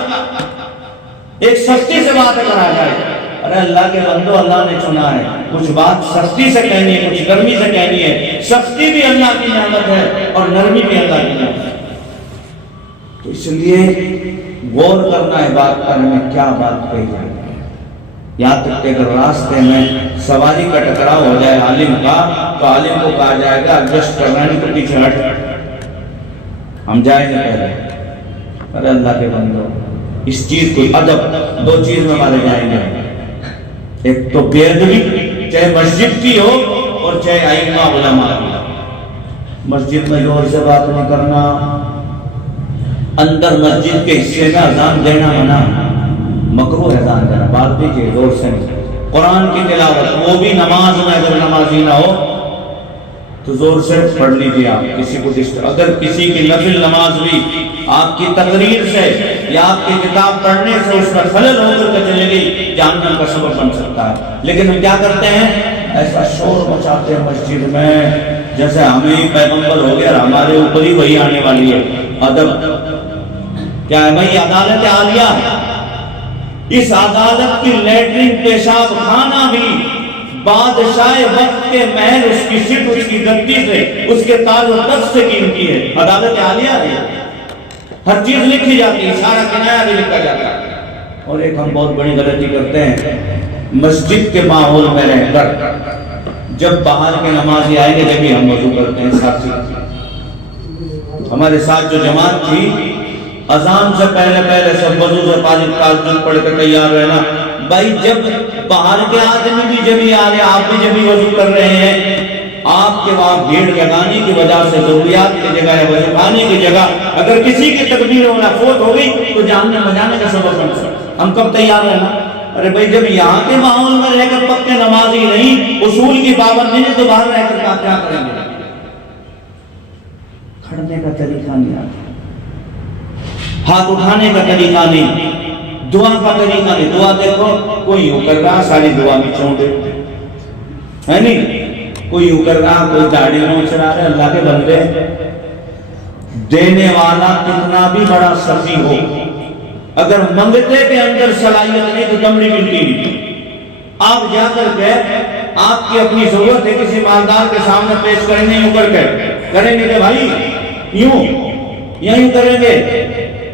ایک سختی سے بات کرا جائے. ارے اللہ کے بندو، اللہ نے چنا ہے، کچھ بات سختی سے کہنی ہے، کچھ نرمی سے کہنی ہے. سختی بھی اللہ کی نعمت ہے اور نرمی بھی اللہ کی نعمت ہے. تو اس لیے غور کرنا ہے بات کرنے میں کیا بات کہی جائے. یہاں تک کہ اگر راستے میں سواری کا ٹکراؤ ہو جائے عالم کا تو عالم کو کہا جائے گا ایڈجسٹ کرنا نہیں تو پیچھے ہٹ، ہم جائیں گے پہلے. ارے اللہ کے بندو، اس چیز کو ادب، 2 چیز میں مارے جائیں گے. ایک تو بے ادبی، چاہے مسجد کی ہو اور چاہے ائمہ علماء کی. مسجد میں زور سے بات نہیں کرنا، اندر مسجد کے حصے میں اذان دینا منع، مکروہ ہے اذان دینا، بات دیجیے زور سے نہیں. قرآن کی تلاوت، وہ بھی نماز میں اگر نمازی نہ ہو تو زور سے پڑھ لیجیے. آپ کسی کو اگر کسی کی نفل نماز بھی آپ کی تقریر سے یا آپ کی کتاب پڑھنے سے اس پر خلل ہو کر چلے گئی، جہنم کا سبب بن سکتا ہے. لیکن ہم کیا کرتے ہیں؟ ایسا شور مچاتے ہیں مسجد میں جیسے ہمیں ہی پیغمبر ہو گیا اور ہمارے اوپر ہی وہی آنے والی ہے. ادب کیا ہے بھائی؟ عدالت عالیہ ہے. اس عدالت کی لیٹرین پیشاب خانہ بھی بادشاہ وقت کے محل، اس کی سٹ، اس کی گدی سے، اس کے تاج و تخت سے قیمتی ہے. عدالت عالیہ ہے، ہر چیز لکھی جاتی ہے، سارا کنایا بھی لکھا جاتا ہے. اور ایک ہم بہت بڑی غلطی کرتے ہیں، مسجد کے ماحول میں رہ کر جب باہر کے نمازی آئیں گے جبھی ہم وضو کرتے ہیں. ساتھی ہمارے ساتھ جو جماعت تھی، اذان سے پہلے سب وضو سے پاک پڑھ کے تیار رہنا. بھائی جب باہر کے آدمی بھی جبھی آ رہے، آپ بھی جبھی وضو کر رہے ہیں آپ کے وہاں بھیڑ لگانے کی وجہ سے ضروریات کی جگہ ہے، وضو خانے کی جگہ اگر کسی کی تکبیر ہونا فوت ہو گئی تو جاننے بجانے کا سبب بن سکتا، ہم کب تیار ہیں نا؟ ارے بھائی جب یہاں کے ماحول میں رہ کر پکے نمازی نہیں، اصول کی پابندی نہیں، تو باہر رہ کر کیا کریں گے؟ کھڑنے کا طریقہ نہیں آتا، ہاتھ اٹھانے کا طریقہ نہیں، دعا کا طریقہ نہیں۔ دعا دیکھو کوئی یوں کر رہا ساری دعا میں چھوڑے ہے نہیں، کوئی یوں کر رہا کوئی داڑھی نوچ رہا ہے۔ اللہ کے بندے دینے والا کتنا بھی بڑا سخی ہو، اگر منگتے کے اندر صلاحیت نہیں تو دمڑی ملتی نہیں۔ آپ جا کر کے آپ کی اپنی ضرورت ہے کسی مالدار کے سامنے پیش کریں یوں کر کے کریں گے کہ بھائی یوں یا یوں کریں گے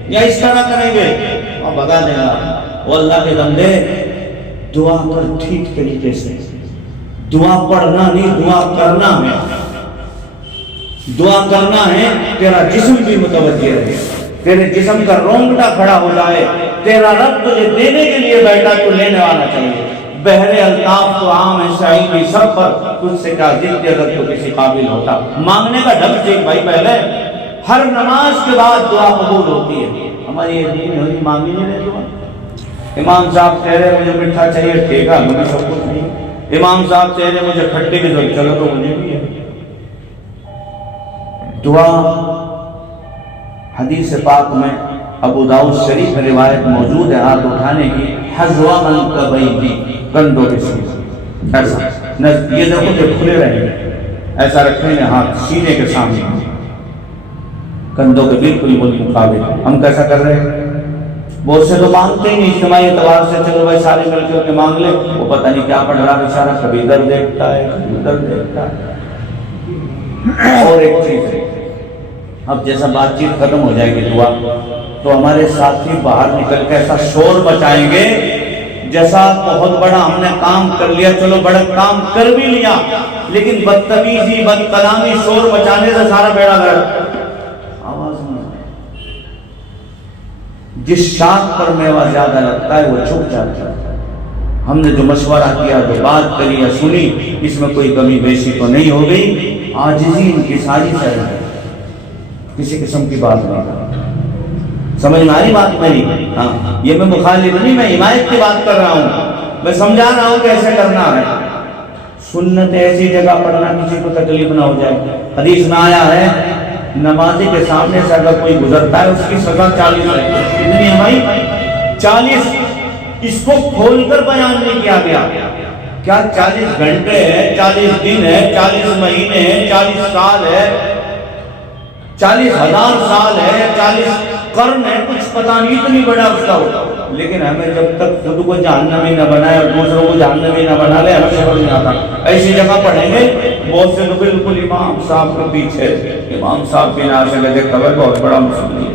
یا اس طرح کریں گے، اور بگا دے گا۔ وہ اللہ کے بندے دعا پر ٹھیک طریقے سے، دعا پڑھنا نہیں دعا کرنا ہے، دعا کرنا ہے تیرا جسم بھی متوجہ رہے، تیرے جسم کا رونگٹا کھڑا ہو جائے، تیرا رب تجھے دینے کے لیے بیٹھا تو لینے والا چاہیے۔ بہرے الطاف تو عام ہے شاہی بھی سب پر، تجھ سے کیا ضد اگر تو کسی قابل ہوتا۔ مانگنے کا ڈھنگ دیکھ بھائی، پہلے ہر نماز کے بعد دعا قبول ہوتی ہے۔ ہماری یہ دین ہوئی مانگی نہیں رہے دعا۔ امام صاحب کہہ رہے مجھے میٹھا چاہیے، ٹھیک ہے مجھے سب کچھ نہیں۔ امام صاحب کہہ رہے مجھے کھٹے کی ضرورت، چلو تو مجھے بھی ہے۔ دعا حدیث پاک میں ابو داؤد شریف میں روایت موجود ہے، ہاتھ اٹھانے کی، حذو منکبیہ، کندھوں کے سیدھے ایسا، یہ دیکھو کہ کھلے رہیں گے، ایسا رکھیں گے ہاتھ سینے کے سامنے، کندھوں کے بالکل مقابل۔ ہم کیسا کر رہے ہیں؟ بہت سے تو مانگتے ہی نہیں اجتماعی اعتبار سے، چلو بھائی سارے مل کے مانگ لے، وہ پتہ نہیں کیا پڑھ رہا بیچارہ، کبھی ادھر دیکھتا ہے کبھی ادھر دیکھتا ہے۔ اور ایک چیز ہے، اب جیسا بات چیت ختم ہو جائے گی دعا تو ہمارے ساتھی باہر نکل کے ایسا شور بچائیں گے جیسا بہت بڑا ہم نے کام کر لیا، چلو بڑا کام کر بھی لیا لیکن بدتمیزی بد کلامی شور بچانے سے سارا بیڑا گرک۔ آواز نہیں، جس شاخ پر میوہ زیادہ لگتا ہے وہ چھپ جاتا ہے۔ ہم نے جو مشورہ کیا، جو بات کری یا سنی، اس میں کوئی کمی بیشی تو نہیں ہو گئی، عاجزی ان کی ساری چل ہے، کسی قسم کی بات نہیں کرتا۔ سمجھ میں آ رہی بات میری؟ ہاں، یہ میں مخالف نہیں، میں حمایت کی بات کر رہا ہوں، میں سمجھا رہا ہوں کہ ایسے کرنا ہے۔ سنت ایسی جگہ پڑھنا کسی کو تکلیف نہ ہو جائے۔ حدیث میں آیا ہے نمازی کے سامنے سے اگر کوئی گزرتا ہے اس کی سزا 40 ہے۔ کتنی ہے بھائی؟ 40۔ اس کو کھول کر بیان نہیں کیا گیا، کیا 40 گھنٹے ہے، 40 دن ہے، 40 مہینے ہیں، 40 سال ہے، 40,000 سال ہے، 40 قرن ہے، کچھ پتہ نہیں اتنی بڑا اس کا ہوتا۔ لیکن ہمیں جب تک خود کو جہنمی نہ بنائے اور دوسروں کو جہنمی نہ بنا لے، ہمیں سمجھ نہیں آتا۔ ایسی جگہ پڑھیں گے بہت سے تو بالکل امام صاحب کے پیچھے، امام صاحب کے نام سے لگے خبر بہت بڑا مسئلہ ہے،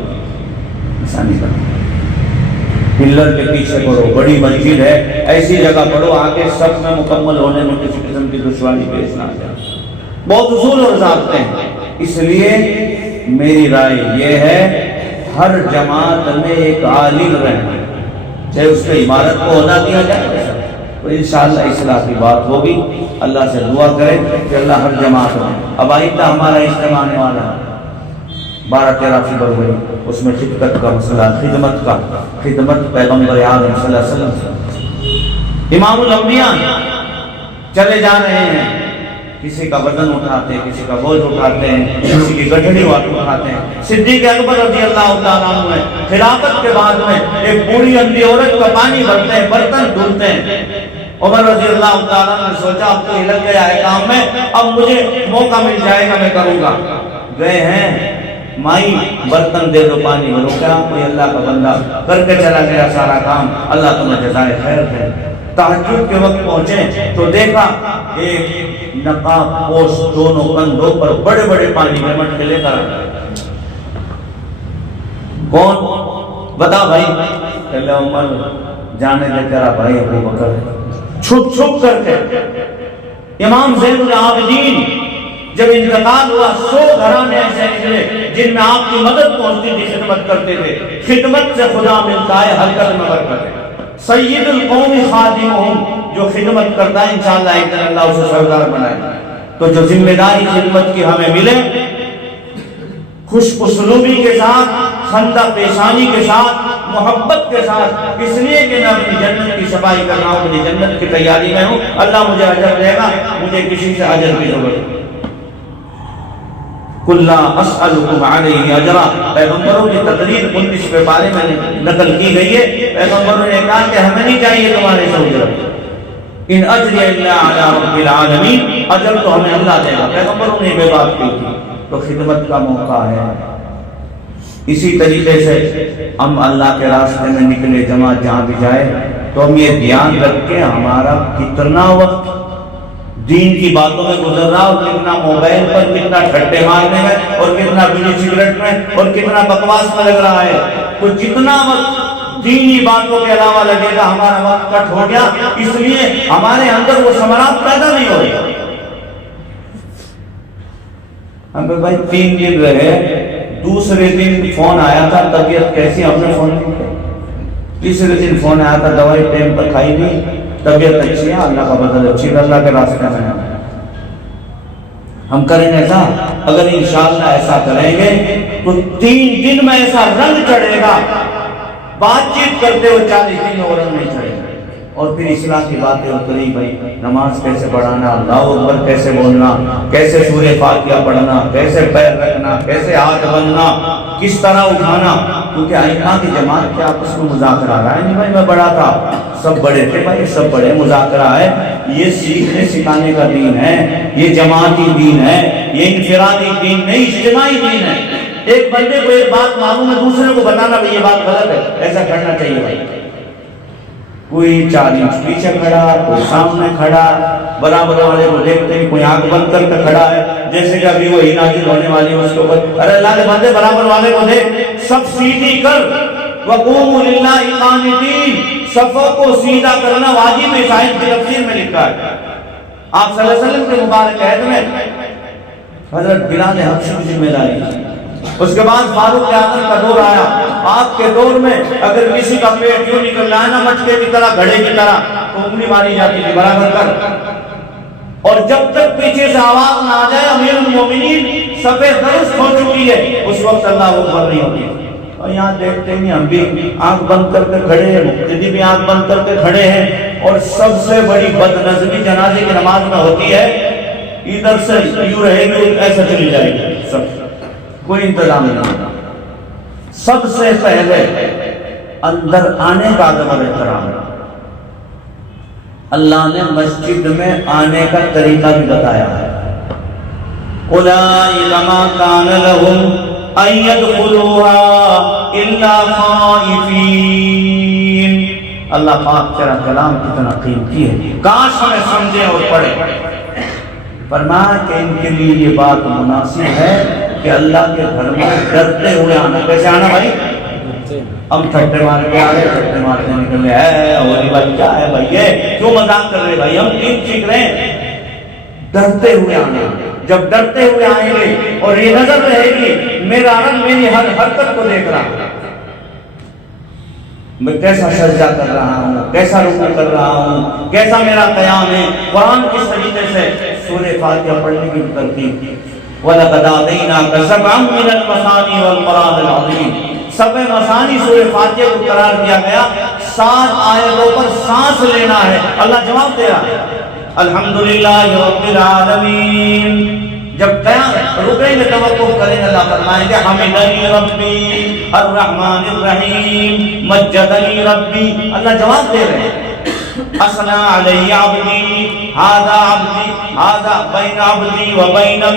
ایسا نہیں کرنا۔ پلر کے پیچھے پڑھو، بڑی مسجد ہے ایسی جگہ پڑھو آگے سب میں مکمل ہونے میں کسی قسم کی دشواری پیش نہ آ جائے۔ بہت اصول اور ضابطے ہیں، اس لیے میری رائے یہ ہے ہر جماعت میں ایک عالم رہنا، چاہے اس کے عمارت کو عہدہ دیا جائے تو انشاءاللہ اصلاح کی بات ہوگی۔ اللہ سے دعا کریں کہ اللہ ہر جماعت میں، اب آئندہ ہمارا اجتماع آنے والا ہے 12-13 فروری، اس میں خدمت کا مسئلہ، خدمت پیغمبر اعظم صلی اللہ علیہ وسلم سے۔ امام الانبیاء چلے جا رہے ہیں، کسی کا وزن اٹھاتے ہیں، کسی کا بوجھ اٹھاتے ہیں، کسی کی گٹھڑی اٹھاتے ہیں۔ صدیق اکبر رضی اللہ تعالیٰ عنہ خلافت کے بعد میں ایک بوڑھی اندھی عورت کا پانی بھرتے ہیں، برتن دھلتے ہیں۔ عمر رضی اللہ تعالیٰ نے سوچا اب تو لگ گیا ہے کام میں، اب مجھے موقع مل جائے گا میں کروں گا۔ گئے ہیں، مائی برتن دے دو پانی بھرو، کیا کوئی اللہ کا بندہ کر کے چلا گیا سارا کام، اللہ تمہیں جزائے خیر دے۔ تہجد کے وقت پہنچے تو دیکھا ایک نقاب پوش دونوں کندھوں پر بڑے بڑے پانی میں مٹکے لے کر کون بتا بھائی؟ کہ عمر جانے دے تیرا بھائی ابو بکر، چھپ چھپ کر کے۔ امام زین العابدین جب انتقال ہوا 100 گھرانے ایسے نکلے جن میں آپ کی مدد پہنچتی تھی، خدمت کرتے تھے۔ خدمت سے خدا ملتا ہے، حرکت میں برکت ہے۔ سید القوم خادمہم، جو خدمت کرتا ہے انشاءاللہ ایک دن اللہ اسے سردار بنائے۔ تو جو ذمہ داری خدمت کی ہمیں ملے، خوش اسلوبی کے ساتھ، خندہ پیشانی کے ساتھ، محبت کے ساتھ، اس لیے کہ میں اپنی جنت کی صفائی کر رہا ہوں، مجھے جنت کی تیاری میں ہوں، اللہ مجھے اجر دے گا، مجھے کسی سے اجر کی ضرورت نہیں۔ قُلْ لَا أَسْأَلُكُمْ عَلَيْهِ أَجْرًا، پیغمبروں کی تقریر 19 پارے میں نقل کی گئی ہے۔ پیغمبروں نے کہا کہ ہمیں نہیں چاہیے تمہارے سے اجرت، ان اجر الا علی رب العالمین، اجر تو ہمیں اللہ دے گا۔ پیغمبروں نے یہ بات کی تھی، تو خدمت کا موقع ہے۔ اسی طریقے سے ہم اللہ کے راستے میں نکلے، جماعت جہاں بھی جائے تو ہم یہ دھیان رکھیں ہمارا کتنا وقت دین کی باتوں میں گزر رہا، اور کتنا موبائل پر، کتنا ٹھٹے مارنے میں، اور کتنا بیڑی سگریٹ میں، اور کتنا بکواس میں لگ رہا ہے۔ تو جتنا وقت دینی باتوں کے علاوہ لگے گا ہمارا وقت کٹ ہو گیا، اس لیے ہمارے اندر وہ ثمرات پیدا نہیں ہو رہی۔ ہمیں بھائی 3 دن رہے، دوسرے دن فون آیا تھا طبیعت کیسی، ہم نے فون نہیں کیا۔ تیسرے دن فون آیا تھا دوائی ٹائم پر کھائی دی، طبیعت اچھی ہے، اللہ کا بدل اچھی ہے، اللہ کے راستے میں ہم کریں ایسا۔ اگر انشاءاللہ ایسا کریں گے تو 3 دن میں ایسا رنگ چڑھے گا، بات چیت کرتے ہوئے 40 دن میں وہ رنگ نہیں چڑھے گا۔ اور پھر اصلاح کی باتیں اتری، بھائی نماز کیسے پڑھانا، اللہ اکبر کیسے بولنا، کیسے سورہ فاتحہ پڑھنا، کیسے پیر رکھنا، کیسے ہاتھ بننا، کس طرح اٹھانا۔ کیونکہ ائمہ کی جماعت کے آپس میں مذاکرہ آ رہا ہے، نہیں بھائی میں بڑا تھا، سب بڑے تھے، بھائی سب بڑے، مذاکرہ ہے۔ یہ سیکھنے سکھانے کا دین ہے، یہ جماعتی دین ہے، یہ انفرادی دین نہیں، اجتماعی دین ہے۔ ایک بندے کو ایک بات معلوم ہے، دوسرے کو بتانا بھائی یہ بات غلط ہے، ایسا کرنا چاہیے بھائی۔ کوئی 4 انچ پیچھے کھڑا، کوئی سامنے کھڑا، برابر والے کو دیکھتے ہیں، کوئی آنکھ بند کر کے کھڑا ہے، جیسے کہ ابھی وہی نازل ہونے والی ہے اس کے اوپر۔ ارے اللہ کے بندے برابر والے کو دیکھ، سب سیدھی کر، وَقُومُوا لِلَّهِ قَانِتِينَ، صفوں کو سیدھا کرنا واجب ہے، شاہد کی تفسیر میں لکھا ہے۔ آپ صلی اللہ علیہ وسلم کے مبارک عہد میں حضرت بلال حبشی کی ذمہ داری تھی۔ اس کے بعد فاروق اعظم کا دور آیا۔ آپ کے دور میں اگر کسی کا پیٹ یوں نکل رہا ہے نا مٹکے کی طرح، گھڑے کی طرح، تو انگلی ماری جاتی تھی، برابر کر۔ اور جب تک پیچھے سے آواز نہ آ جائے امیر المومنین سفید درست ہو چکی ہے، اس وقت اللہ اکبر نہیں ہوتی۔ اور یہاں دیکھتے ہیں ہم بھی آنکھ بند کر کے کھڑے ہیں، مقتدی بھی آنکھ بند کر کے کھڑے ہیں، اور سب سے بڑی بدنظمی جنازے کی نماز میں ہوتی ہے، ادھر سے یوں رہے گی ایسا چلی جائے گی، سب کوئی انتظام نہیں۔ سب سے پہلے اندر آنے کا ادب اور احترام، اللہ نے مسجد میں آنے کا طریقہ بھی بتایا ہے۔ اولئک ما کان لهم ان يدخلوها الا خائفین۔ اللہ پاک تیرا کلام کتنا قیمتی ہے، کاش ہمیں سمجھیں اور پڑھیں۔ فرمایا کہ ان کے لیے یہ بات مناسب ہے کہ اللہ کے گھر میں ڈرتے ہوئے آنا۔ کیسے آنا بھائی؟ ہم ٹھٹے مار کے آ رہے، ٹھٹے مارتے نکل رہے، ہے اولی بھائی کیا ہے بھائی، یہ کیوں مذاق کر رہے بھائی، ہم دین سیکھ رہے ہیں۔ ڈرتے ہوئے آنا، جب ڈرتے ہوئے آئیں گے اور یہ نظر رہے گی میرا رب میری ہر حرکت کو دیکھ رہا، میں کیسا سجدہ کر رہا ہوں، کیسا رکوع کر رہا ہوں، کیسا میرا قیام ہے۔ قرآن کس طریقے سے سورہ فاتحہ پڑھنے کی ترتیب، وَلَقَدْ آتَيْنَاكَ سَبْعًا مِنَ الْمَثَانِي وَالْقُرْآنِ الْعَظِيمِ۔ سبع مثانی سورہ فاتحہ کو قرار دیا گیا، 7 آیتوں پر سانس لینا ہے۔ اللہ جواب دے رہا ہے الحمدللہ رب العالمین۔ جب رکعے میں توقف کریں اللہ فرمائیں گے حمدنی ربی الرحمن الرحیم مجدنی ربی۔ اللہ جواب دے رہے ہیں اثنا علی عبدی ھذا عبدی ھذا بین عبدی و بینک۔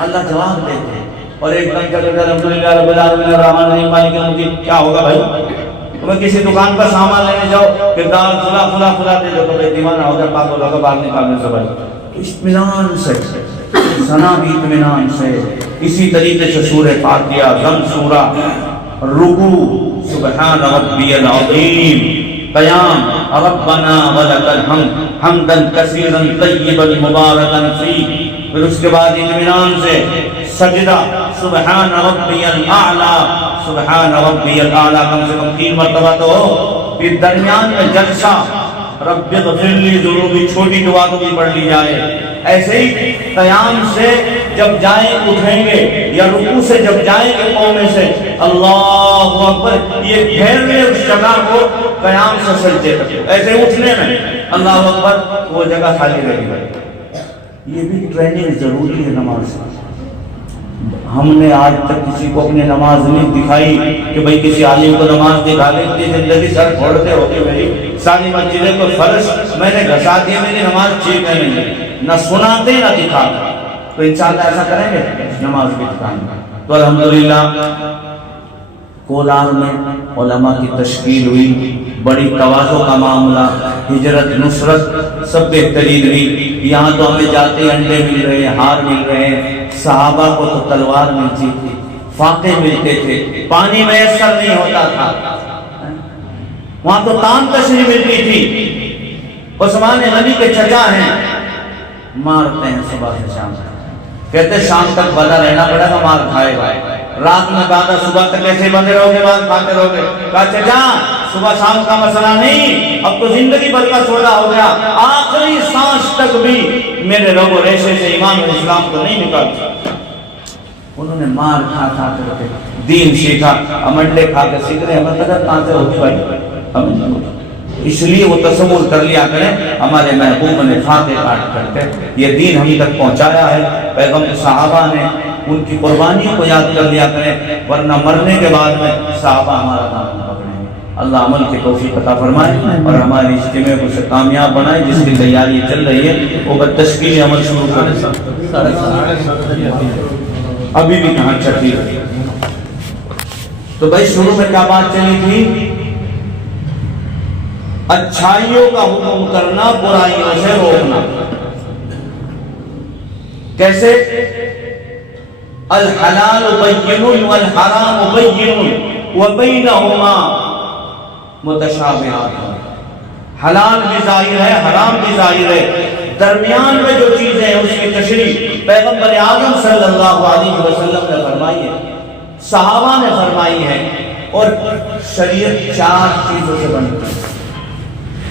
اللہ جواب دیتے ہیں۔ اور ایک دن کا کہتے ہیں الحمدللہ رب العالمین الرحمن الرحیم مالک یوم الدین۔ کیا ہوگا بھائی؟ تمہیں کسی دکان پر سامان لینے جاؤ کہ دال فلا فلا فلا دے دو تو بھائی دیوانہ ہو جائے، پاک اللہ کا باہر نکالنے سے بھائی اطمینان سے، ثنا بھی اطمینان سے۔ اسی طریقے سے سورہ فاتحہ، ضم سورہ، رکوع سبحان ربی العظیم، قیام ربنا ولک الحمد حمدا کثیرا طیبا مبارکا فیہ۔ پھر اس کے بعد اطمینان سے سجدہ سبحان ربی الاعلی، سبحان ربی الاعلی کم سے کم 3 مرتبہ تو ہو۔ پھر درمیان میں جلسہ رب اغفر لی ذنوبی، چھوٹی دعا کو بھی پڑھ لی جائے، ایسے ہی قیام سے جب جائیں اٹھیں گے یا رکوع سے جب جائیں گے قومے سے اللہ اکبر یہ پھیر لے اس جگہ کو قیام سے سجدے تک، ایسے اٹھنے میں اللہ اکبر وہ جگہ خالی رہے گی۔ یہ بھی ٹریننگ ضروری ہے نماز سے۔ ہم نے آج تک کسی کو اپنے نماز نہیں دکھائی کہ بھئی کسی عالم کو نماز دکھا لیں، اتنی زندگی سر پھوڑتے ہوتے میری ساری مسجدیں کو فرش میں نے گھسا دیا، میری نماز ٹھیک ہے نہیں، نہ سناتے نہ دکھاتے۔ تو انشاءاللہ ایسا کریں گے نماز بھی دکھائیں گے۔ تو الحمدللہ کولار میں علماء کی تشکیل ہوئی، بڑی تواضع کا معاملہ، ہجرت نصرت سب بہترین ہوئی۔ یہاں تو ہمیں جاتے انڈے مل رہے ہیں، ہار مل رہے ہیں، صحابہ کو تو تلوار ملتی تھی، فاقے ملتے تھے، پانی میسر نہیں ہوتا تھا، وہاں تو تان تشریح ملتی تھی۔ عثمان غنی کے چچا ہیں، مارتے ہیں صبح سے شام تک، کہتے شام تک بندہ رہنا پڑے گا، مار کھائے گا۔ رات میں کہا تھا صبح تک ایسے بندے رہو گے، مار کھاتے رہو گے۔ کہا چچا صبح شام کا مسئلہ نہیں، اب تو زندگی بھر کا سودا ہو گیا، آخری سانس تک بھی میرے رگ و ریشے سے امام اسلام کو نہیں نکال سکتا۔ انہوں نے مار کھا کر کے دین سیکھا، ہم انڈے کھا کے سیکھ رہے ہیں، ہمیں قدر کہاں سے ہوگی بھائی؟ اس لیے وہ تصور کر لیا کریں ہمارے محبوب نے فاتح کاٹ کر کے یہ دین ہم تک پہنچایا ہے، پیغمبر صحابہ نے ان کی قربانیوں کو یاد کر لیا کریں، ورنہ مرنے کے بعد میں صحابہ ہمارا نام پکڑیں گے۔ اللہ عمل کی توفیق عطا فرمائے اور ہمارے اجتماع کو سے کامیاب بنائے۔ جس کی تیاری چل رہی ہے وہ تشکیل عمل شروع کرے، ابھی بھی کہاں چکی ہے۔ تو بھائی شروع میں کیا بات چلی تھی؟ اچھائیوں کا حکم کرنا، برائیوں سے روکنا۔ کیسے؟ الحلال بین والحرام بین وبینہما متشابہات۔ حلال بھی ظاہر ہے، حرام بھی ظاہر ہے، درمیان میں جو چیزیں ہیں اس کی تشریح پیغمبر اعظم صلی اللہ علیہ وسلم نے فرمائی ہے، صحابہ نے فرمائی ہے، اور شریعت 4 چیزوں سے بنتی ہے۔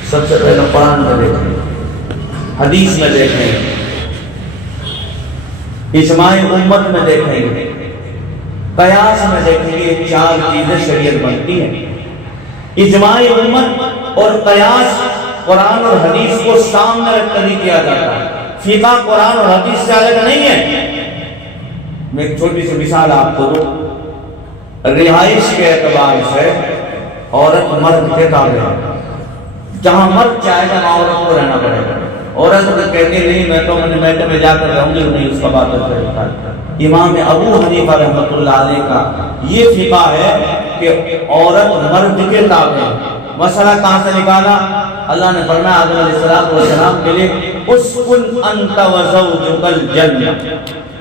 سب سے پہلے قرآن میں دیکھیں، حدیث میں دیکھیں، اجماع امت میں دیکھیں گے، قیاس میں دیکھیں گے، یہ 4 چیزیں شریعت بنتی ہیں۔ اجماع امت اور قیاس قرآن اور حدیث کو سامنے رکھ کر ہی کیا جاتا ہے، فقہ قرآن اور حدیث سے الگ نہیں ہے۔ میں ایک چھوٹی سی مثال آپ کو دوں، رہائش کے اعتبار سے عورت مرد کے تابع ہے، جہاں مرد چاہے گا عورت کو رہنا پڑے گا۔ عورت اگر کہتی نہیں میں تو میٹے میں جا کر رہوں گی، نہیں، اس کا بات کرتا ہے۔ امام ابو حنیفہ رحمۃ اللہ علیہ کا یہ فقہ ہے کہ عورت مرد کے تابع ہے۔ مسئلہ کہاں سے نکالا؟ اللہ نے فرمایا آدم علیہ السلام کے لیے اسکن انت وزوجک الجنہ،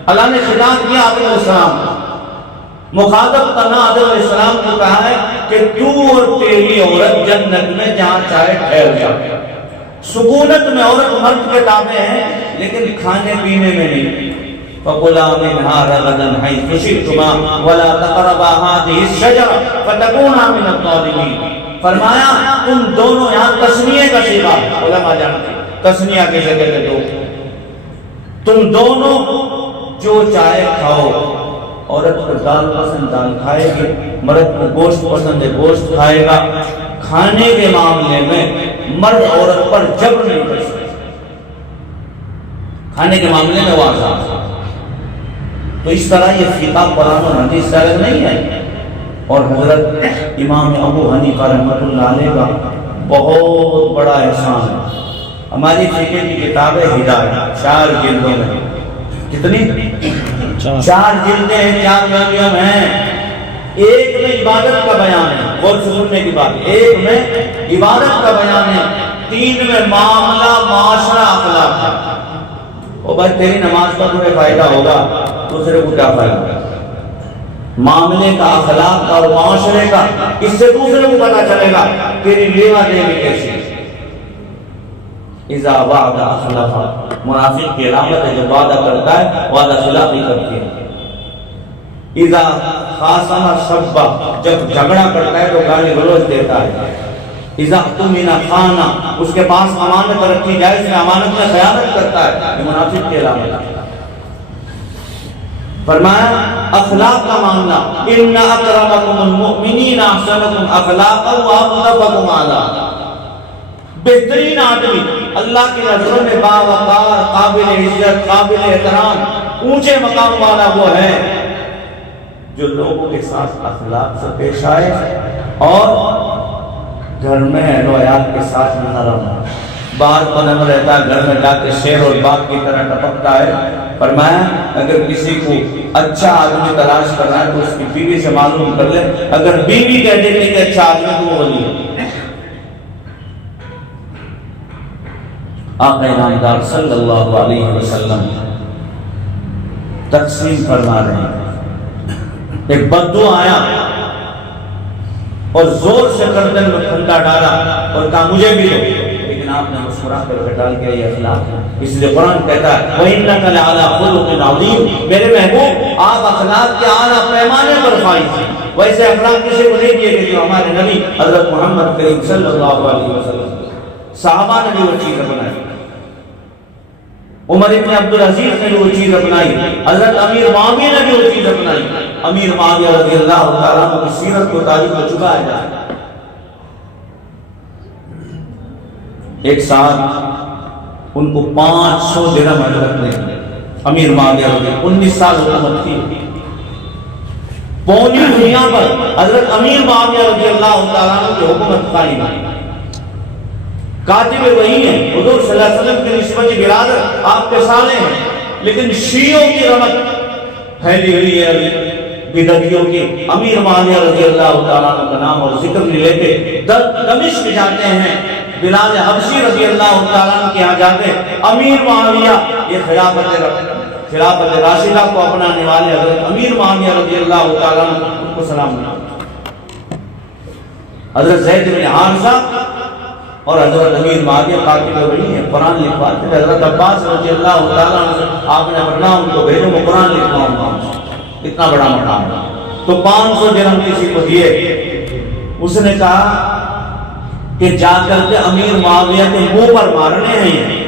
اللہ نے خطاب کیا آدم علیہ السلام کو، مخاطب کرنا آدم علیہ السلام کو کہا ہے کہ تو اور تیری عورت جنت میں جہاں چاہے ٹھہر جا۔ سکونت میں عورت مرد کے تابع ہے لیکن کھانے پینے میں نہیں۔ فَقُلَا مِنْهَا رَغَدًا حَيْثُ شِئْتُمَا وَلَا تَقْرَبَا هَٰذِهِ الشَّجَرَةَ فَتَكُونَا مِنَ الظَّالِمِينَ۔ فرمایا تم دونوں، یہاں تسنیہ کا صیغہ، علماء جانتے تسنیہ کی جگہ پہ دو، تم دونوں جو چاہے کھاؤ۔ عورت کو دال پسند دال کھائے گی، مرد کو گوشت پسند ہے گوشت کھائے گا۔ کھانے کے معاملے میں مرد عورت پر جبر نہیں کر سکتا، کھانے کے معاملے میں وہ آزاد ہے۔ تو اس طرح یہ فقہ قرآن اور حدیث سے الگ نہیں ہے۔ اور حضرت امام ابو حنیفہ رحمۃ اللہ علیہ کا بہت بڑا احسان ہے، ہماری فقہ کی کتاب ہے ہدایت، 4 جلدوں میں، کتنی؟ 4 جلدیں ہیں، 4 والیوم ہیں۔ ایک میں عبادت کا بیان ہے، بہت سننے کی بات ہے، ایک میں عبادت کا بیان ہے، 3 میں معاملہ معاشرہ اخلاق ہے۔ اور بھائی تیری نماز کا تمہیں فائدہ ہوگا، دوسرے کو کیا فائدہ؟ معاملے کا، اخلاق کا اور معاشرے کا، اس سے دوسرے کو پتا چلے گا تیری لیوا دیوی کیسی ہے۔ اذا وعد اخلف، منافق کی علامت ہے جب وعدہ کرتا ہے وعدہ خلافی کرتی ہے۔ اذا خاصم سب، جب جھگڑا کرتا ہے تو گالی گلوچ دیتا ہے۔ اذا اؤتمن خان، اس کے پاس امانت رکھی جائے اس میں امانت میں خیانت کرتا ہے، یہ منافق کی علامت ہے۔ فرمایا اخلاق کا معاملہ، ان اکرمکم المؤمنین احسنکم اخلاقا واطیبکم عالا، بہترین آدمی اللہ کی نظروں میں باوقار، قابل عزت، قابل احترام، اونچے مقام والا وہ ہے جو لوگوں کے ساتھ اخلاق سے پیش آئے اور گھر میں اہل و عیال کے ساتھ نرم ہو، باہر پنم رہتا ہے، گھر میں جا کے شیر اور باغ کی طرح ٹپکتا ہے۔ فرمایا اگر کسی کو اچھا آدمی تلاش کرنا ہے تو اس کی بیوی سے معلوم کر لے، اگر بیوی کہہ دے کہ اچھا آدمی تو وہ ولی ہے۔ آقا انعامدار صلی اللہ علیہ وسلم تقسیم فرما رہے ہیں، ایک بددعا آیا اور زور سے گردن میں پھندا ڈالا اور کہا مجھے بھی دو، لیکن آپ نے مسکرا کر ڈال کے یہ اخلاق ہے، اس لیے قرآن کہتا ہے وَإِنَّكَ لَعَلَىٰ خُلُقٍ عَظِيمٍ، میرے محبوب آپ اخلاق کے اعلیٰ پیمانے پر فائز ہیں۔ ویسے اخلاق کسی کو نہیں دیے گئے جو ہمارے نبی حضرت محمد کریم صلی اللہ علیہ وسلم، صحابہ نے بھی وہ چیز اپنائی، عمر ابن عبدالعزیز نے بھی وہ چیز اپنائی، حضرت امیر معاویہ نے بھی وہ چیز اپنائی۔ امیر معاویہ رضی اللہ تعالیٰ عنہ کی سیرت کو تاریخ میں چھپایا جائے۔ ایک ساتھ ان کو 500 درہم حضرت نے، امیر معاویہ رضی اللہ، 19 سال حکومت تھی، پوری دنیا پر حضرت امیر معاویہ رضی اللہ تعالیٰ عنہ کی حکومت قائم ہے۔ کاتب وحی ہیں، حضور صلی اللہ علیہ وسلم کی نسبت برادر آپ کے سالے ہیں، لیکن شیعوں کی رمت پھیلی ہوئی ہے بدعتیوں کی۔ امیر معاویہ رضی اللہ تعالیٰ عنہ کا نام اور ذکر نہیں لیتے، دمشق جاتے ہیں، بلال حبشی رضی اللہ تعالیٰ عنہ کے یہاں جاتے ہیں، امیر معاویہ، یہ خلافت راشدہ کو اپنانے والے حضرت امیر معاویہ رضی اللہ تعالیٰ عنہ ان کو سلام کرتے، حضرت زید بن حارثہ اور حضرت امیر معاویہ قاتل وحی ہیں، قرآن لکھواتے تھے۔ حضرت عباس رضی اللہ تعالیٰ عنہ آپ نے فرمایا ان کو بھیجو میں قرآن لکھواؤں گا، اتنا بڑا مقام ہے۔ تو 500 درہم کسی کو دیے، اس نے کہا کہ جا کر کے امیر معاویہ کے منہ پر مارنے ہیں۔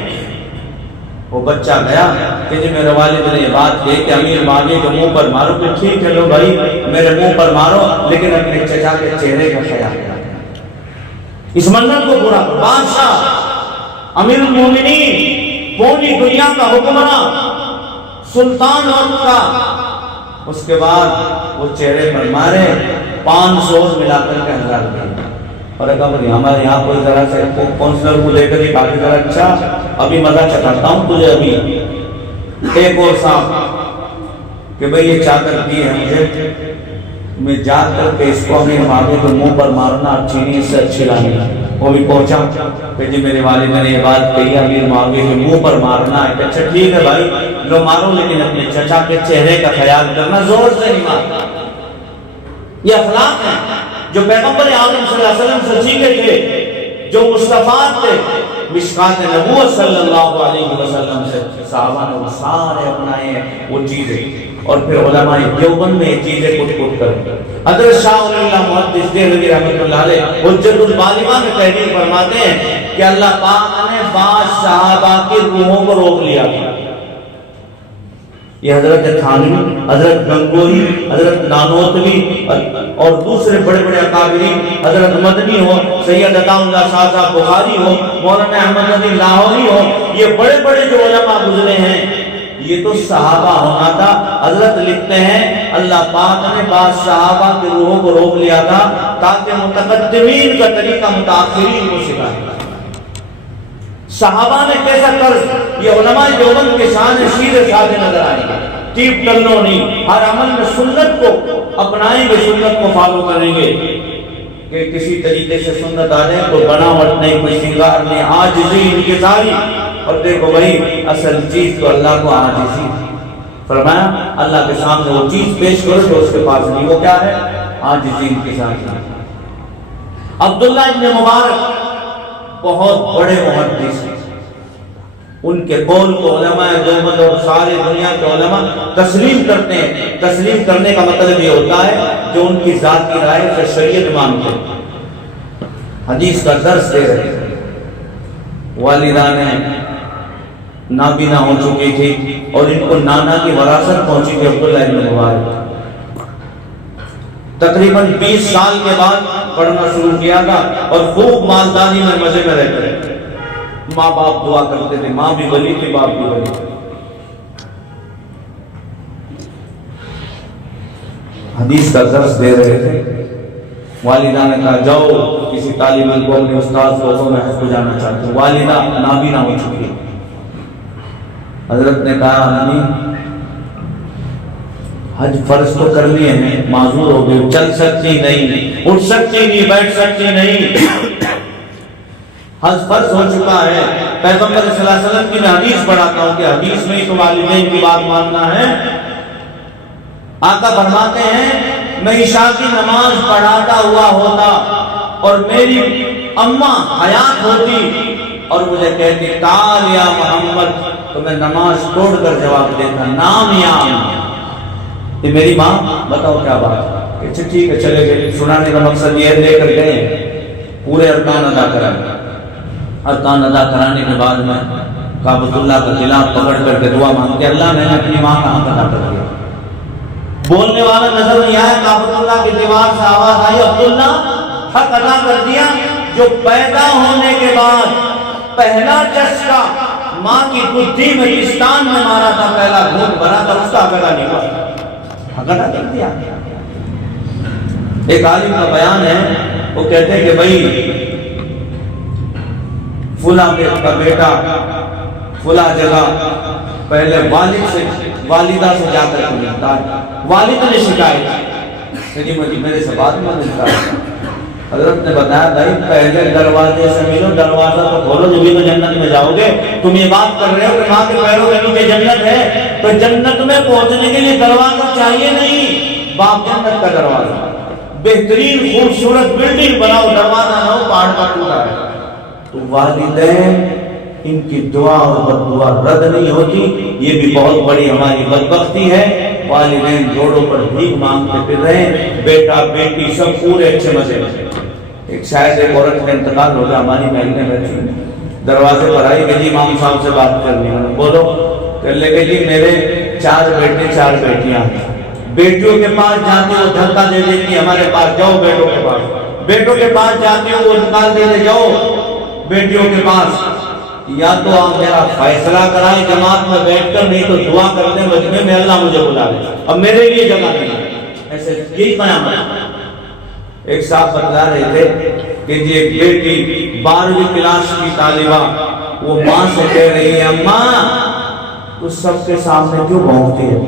وہ بچہ گیا کہ جی میرے والد نے یہ بات کہی کہ امیر معاویہ کے منہ پر مارو، کہ ٹھیک ہے لو بھائی میرے منہ پر مارو، لیکن اپنے چچا کے چہرے کا خیال کرو، اس منت کو پورا کرو۔ بادشاہ امیر المومنین، پوری دنیا کا حکمراں، سلطان وقت کا، اس کے بعد وہ چہرے پر مارے، 500 ملا کر کے 1000 دے، اور کہا بھائی ہمارے یہاں کوئی طرح سے کونسلر کو لے کر ہی کافی طرح اچھا ابھی مزہ چکھاتا ہوں تجھے، ابھی ایک اور صاحب کہ بھئی یہ چادر دی ہے مجھے، میں جا کر کے اس کو امیر معاویہ کے منہ پر مارنا اچھی نہیں، اس سے اچھی لانی۔ وہ بھی پہنچا کہ جی میرے والد نے یہ بات کہی امیر معاویہ کے منہ پر مارنا ہے، اچھا ٹھیک ہے بھائی لو مارو، لیکن اپنے چچا کے چہرے کا خیال کرنا، زور سے نہیں مارنا۔ یہ اخلاق ہے جو پیغمبر اعظم صلی اللہ علیہ وسلم سے سیکھے تھے، جو مصطفیٰ تھے، مشکات نبوت صلی اللہ علیہ وسلم سے صحابہ نے وہ سارے اپنائے ہیں وہ چیزیں، اور پھر علماء دیوبند میں یہ چیزیں کٹ کر حضرت شاہ ولی اللہ محدث دہلوی رحمۃ اللہ علیہ حجت البالغہ میں تحریر فرماتے ہیں کہ اللہ پاک نے بعض صحابہ کی روحوں کو روک لیا تھا۔ یہ حضرت تھانوی، حضرت گنگوہی، حضرت نانوتوی اور دوسرے بڑے بڑے اکابرین، حضرت مدنی ہو، سید عطا اللہ شاہ صاحب بخاری ہو، مولانا احمد علی لاہوری ہو، یہ بڑے بڑے جو علماء گزرے ہیں یہ تو صحابہ ہونا تھا۔ حضرت لکھتے ہیں اللہ پاک نے بعض صحابہ کی روحوں کو روک لیا تھا تاکہ متقدمین کا طریقہ متاخرین کو سکھائے۔ صحابہ نے کیسا قرض، یہ علماء دیوبند کے شان سیدھے سادھے نظر آئے گا، ٹیپ ٹلو نہیں، ہر عمل میں سنت کو اپنائیں گے، سنت کو فالو کریں گے، کہ کسی طریقے سے سنت آ جائے تو بناوٹ نہیں، کوئی سنگار نہیں، عاجزی انکساری۔ اور دیکھو بھائی اصل چیز تو اللہ کو عاجزی، فرمایا اللہ کے سامنے وہ چیز پیش کرو جو اس کے پاس نہیں، وہ کیا ہے؟ عاجزی انکساری۔ عبداللہ ابن مبارک بہت بڑے محدث ہیں، ان کے قول کو علماء دیوبند اور سارے دنیا کے علماء تسلیم کرتے ہیں۔ تسلیم کرنے کا مطلب یہ ہوتا ہے جو ان کی ذات کی رائے سے شریعت مانتے ہیں۔ حدیث کا درس دے رہے تھے، والدہ نے نابینا ہو چکی تھی اور ان کو نانا کی وراثت پہنچی تھی عبداللہ بن مبارک۔ تقریباً 20 سال کے بعد پڑھنا شروع کیا تھا اور خوب مالداری میں مزے میں رہتے تھے۔ ماں باپ دعا کرتے تھے، ماں بھی ولی تھی، باپ بھی ولی تھے۔ حدیث کا درس دے رہے تھے، والدہ نے کہا جاؤ کسی طالب علم کو اپنے استاد کو میں حج کو جانا چاہتا ہوں۔ والدہ نابینا ہو چکی ہے۔ حضرت نے کہا امی حج فرض تو کر لیے ہیں، معذور ہو گئے، چل سکتی نہیں، اٹھ سکتی نہیں، بیٹھ سکتی نہیں، حج فرض ہو چکا ہے۔ پیغمبر صلی اللہ علیہ وسلم کی میں حدیث پڑھاتا ہوں کہ حدیث میں ہی تو والدین کی بات ماننا ہے۔ آقا فرماتے ہیں میں عشاء کی نماز پڑھاتا ہوا ہوتا اور میری اماں حیات ہوتی اور مجھے کہتی تعال یا محمد، تو میں نماز توڑ کر جواب دیتا نام یا یہ میری ماں، بتاؤ کیا بات ہے؟ اچھا ٹھیک ہے چلے گئے۔ سنانے کا مقصد یہ لے کر گئے، پورے ارکان ادا کرائے۔ ارکان ادا کرانے کے بعد میں کعبۃ اللہ کا قلعہ پکڑ کر کے دعا مانگتے اللہ میں نے اپنی ماں کا حق ادا کر دیا۔ بولنے والا نظر نہیں آیا، کعبۃ اللہ کی دیوار سے آواز آئی عبداللہ حق ادا کر دیا۔ جو پیدا ہونے کے بعد پہلا چسکا ماں کی بدھی میں کستان میں مارا تھا، پہلا گھونٹ بھرا تھا، اس کا حق ادا نہیں ہوا، حق ادا کر دیا۔ ایک عالم کا بیان ہے، وہ کہتے ہیں کہ بھائی فلاں کا بیٹا فلاں جگہ پہلے والد سے والدہ سے جا کر ملتا ہے، والد نے شکایت کہ میرے سے بات نہ ملتا ہے۔ حضرت نے بتایا بھائی پہلے دروازے سے ملو، دروازہ تو کھولو جبھی تو جنت میں جاؤ گے۔ تم یہ بات کر رہے ہو کہ ماں کے پیروں کے نیچے جنت ہے، تو جنت میں پہنچنے کے لیے دروازہ چاہیے نہیں، باپ جنت کا دروازہ۔ بہترین خوبصورت بلڈنگ بناؤ، دروازہ نہ ہو پہاڑ کا ٹوٹا ہے، تو والدین ان کی دعا اور بد دعا رد نہیں ہوتی۔ یہ بھی بہت بڑی ہماری بدبختی ہے، والدین روڈوں پر بھیک مانگتے پھر رہے ہیں، بیٹا بیٹی سب پورے اچھے مزے میں۔ ایک شاید ایک عورت کا انتقال ہو گیا، ہماری محل میں بیٹھی دروازے پر آئی کہ جی امام صاحب سے بات کرنی ہے، بولو۔ کر لے کہ جی میرے 4 بیٹے 4 بیٹیاں، بیٹیوں کے پاس جاتے ہو دھکا دے دیتی ہمارے پاس جاؤ بیٹوں کے پاس، بیٹوں کے پاس جاتے ہو وہ انتقال دے دے جاؤ بیٹیوں کے پاس، یا تو آپ میرا فیصلہ کرائیں جماعت میں بیٹھ کر، نہیں تو دعا کرتے مجمع میں اللہ مجھے بلا لے، اب میرے لیے جگہ نہیں۔ ایسے یہی قیامت۔ ایک صاحب بتلا رہے تھے کہ جی ایک بیٹی 12ویں کلاس کی طالبہ، وہ ماں سے کہہ رہی ہے اماں تو سب کے سامنے کیوں بھونکتی ہے؟